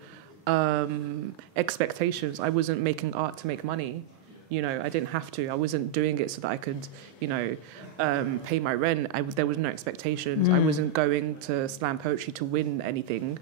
expectations. I wasn't making art to make money. I didn't have to. I wasn't doing it so that I could, pay my rent. There was no expectations. I wasn't going to slam poetry to win anything.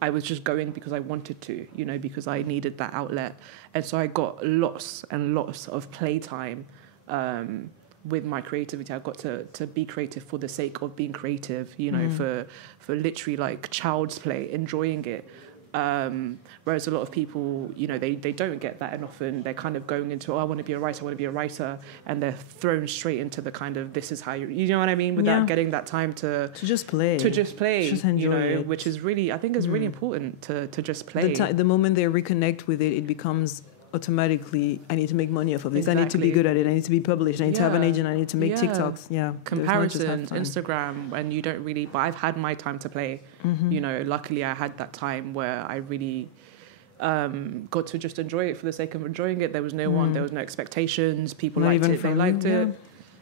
I was just going because I wanted to, because I needed that outlet. And so I got lots and lots of playtime with my creativity. I got to be creative for the sake of being creative, for literally like child's play, enjoying it. Whereas a lot of people, they don't get that, and often they're kind of going into, I want to be a writer, and they're thrown straight into the kind of, this is how you know what I mean, without getting that time to just play, just enjoy it. Which is really, I think is really important to just play. The moment they reconnect with it, it becomes automatically, I need to make money off of this. Exactly. I need to be good at it. I need to be published. I need to have an agent. I need to make TikToks. Yeah. Comparison, Instagram, and you don't really, but I've had my time to play. Luckily I had that time where I really got to just enjoy it for the sake of enjoying it. There was no one, there was no expectations. People liked it, they liked it.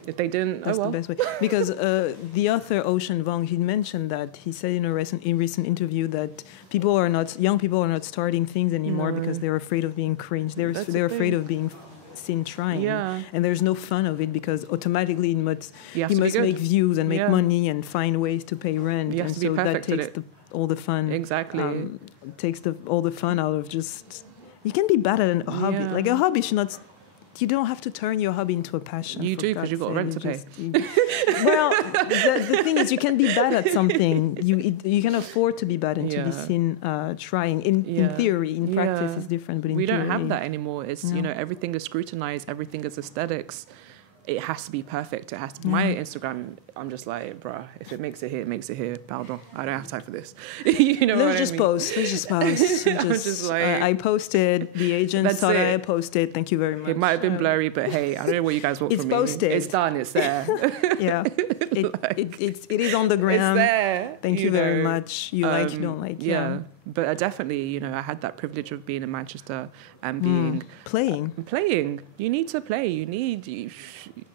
If they didn't, that's the best way. Because the author Ocean Vuong, he mentioned that, he said in a recent interview that young people are not starting things anymore because they're afraid of being cringe. They're afraid of being seen trying. Yeah. And there's no fun of it, because automatically he must make views and make money and find ways to pay rent. You have to be perfect at it. All the fun. Exactly. Takes all the fun out of just, you can be bad at a hobby. Like a hobby should not, you don't have to turn your hobby into a passion. You do, because you've got rent to pay. Well, the thing is, you can be bad at something. You can afford to be bad and to be seen trying. In theory, in practice, it's different. But we don't have that anymore. It's everything is scrutinized. Everything is aesthetics. It has to be perfect. It has to. My Instagram, I'm just like, bruh, if it makes it here, it makes it here. Pardon, I don't have time for this. Let's just post. Let's just post. I'm just like, I posted. The agent saw that I posted. Thank you very much. It might have been blurry, but hey, I don't know what you guys want from me. It's posted. It's done. It's there. Yeah, it is on the gram. It's there. Thank you very much. You like, you don't like. Yeah. But I definitely, I had that privilege of being in Manchester and being playing. You need to play.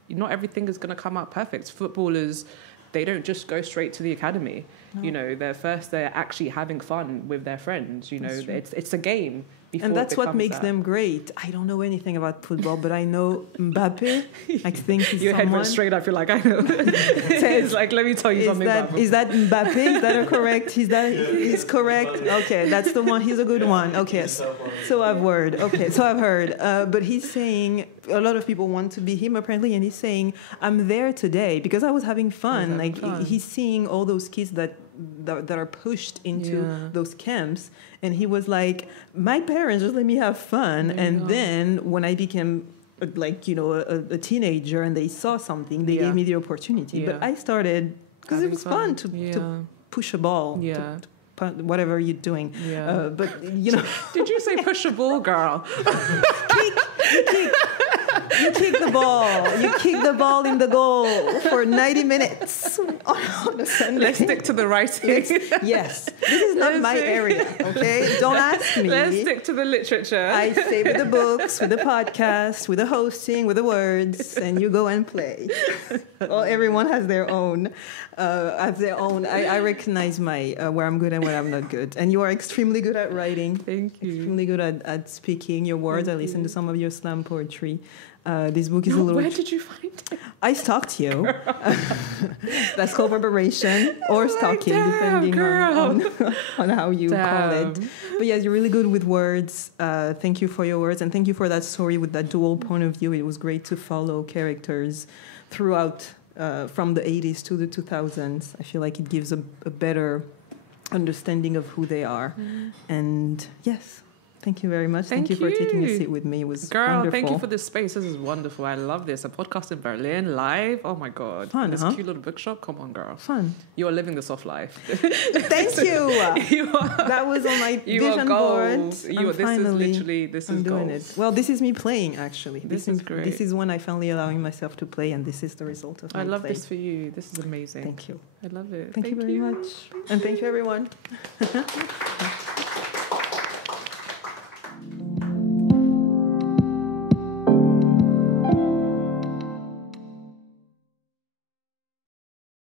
Not everything is going to come out perfect. Footballers, they don't just go straight to the academy. No. They're actually having fun with their friends. It's a game. And that's what makes them great. I don't know anything about football, but I know Mbappe. I think he's your head went straight up. You're like, I know. It's like, let me tell you something about Is that Mbappe? Is that correct? He's correct? Okay, that's the one. He's a good one. Okay, so I've heard. But he's saying, a lot of people want to be him apparently, and he's saying, I'm there today because I was having fun. He's seeing all those kids that are pushed into those camps, and he was like, my parents just let me have fun. Then when I became a teenager and they saw something, they gave me the opportunity. But I started because it was fun to push a ball, whatever you're doing. But did you say push a ball, girl? You kick the ball. You kick the ball in the goal for 90 minutes on a Sunday. Let's stick to the writing. Yes. This is not my area, okay? Don't ask me. Let's stick to the literature. I stay with the books, with the podcast, with the hosting, with the words, and you go and play. Well, everyone has their own. I recognize my where I'm good and where I'm not good. And you are extremely good at writing. Thank you. Extremely good at speaking your words. I listened to some of your slam poetry. This book is a little... Where did you find it? I stalked you. That's called preparation or stalking, depending on how you call it. But yes, you're really good with words. Thank you for your words, and thank you for that story with that dual point of view. It was great to follow characters throughout, from the 80s to the 2000s. I feel like it gives a better understanding of who they are. And yes, Thank you very much. Thank you for taking a seat with me. It was wonderful. Thank you for this space. This is wonderful. I love this. A podcast in Berlin, live. Oh my God. Fun, This cute little bookshop. Come on, girl. Fun. You are living the soft life. Thank you. That was on my vision board. This is goals. Well, this is me playing, actually. This is great. This is when I finally allowing myself to play, and this is the result of my I love play. this for you. This is amazing. Thank you. I love it. Thank you very much. And thank you, everyone.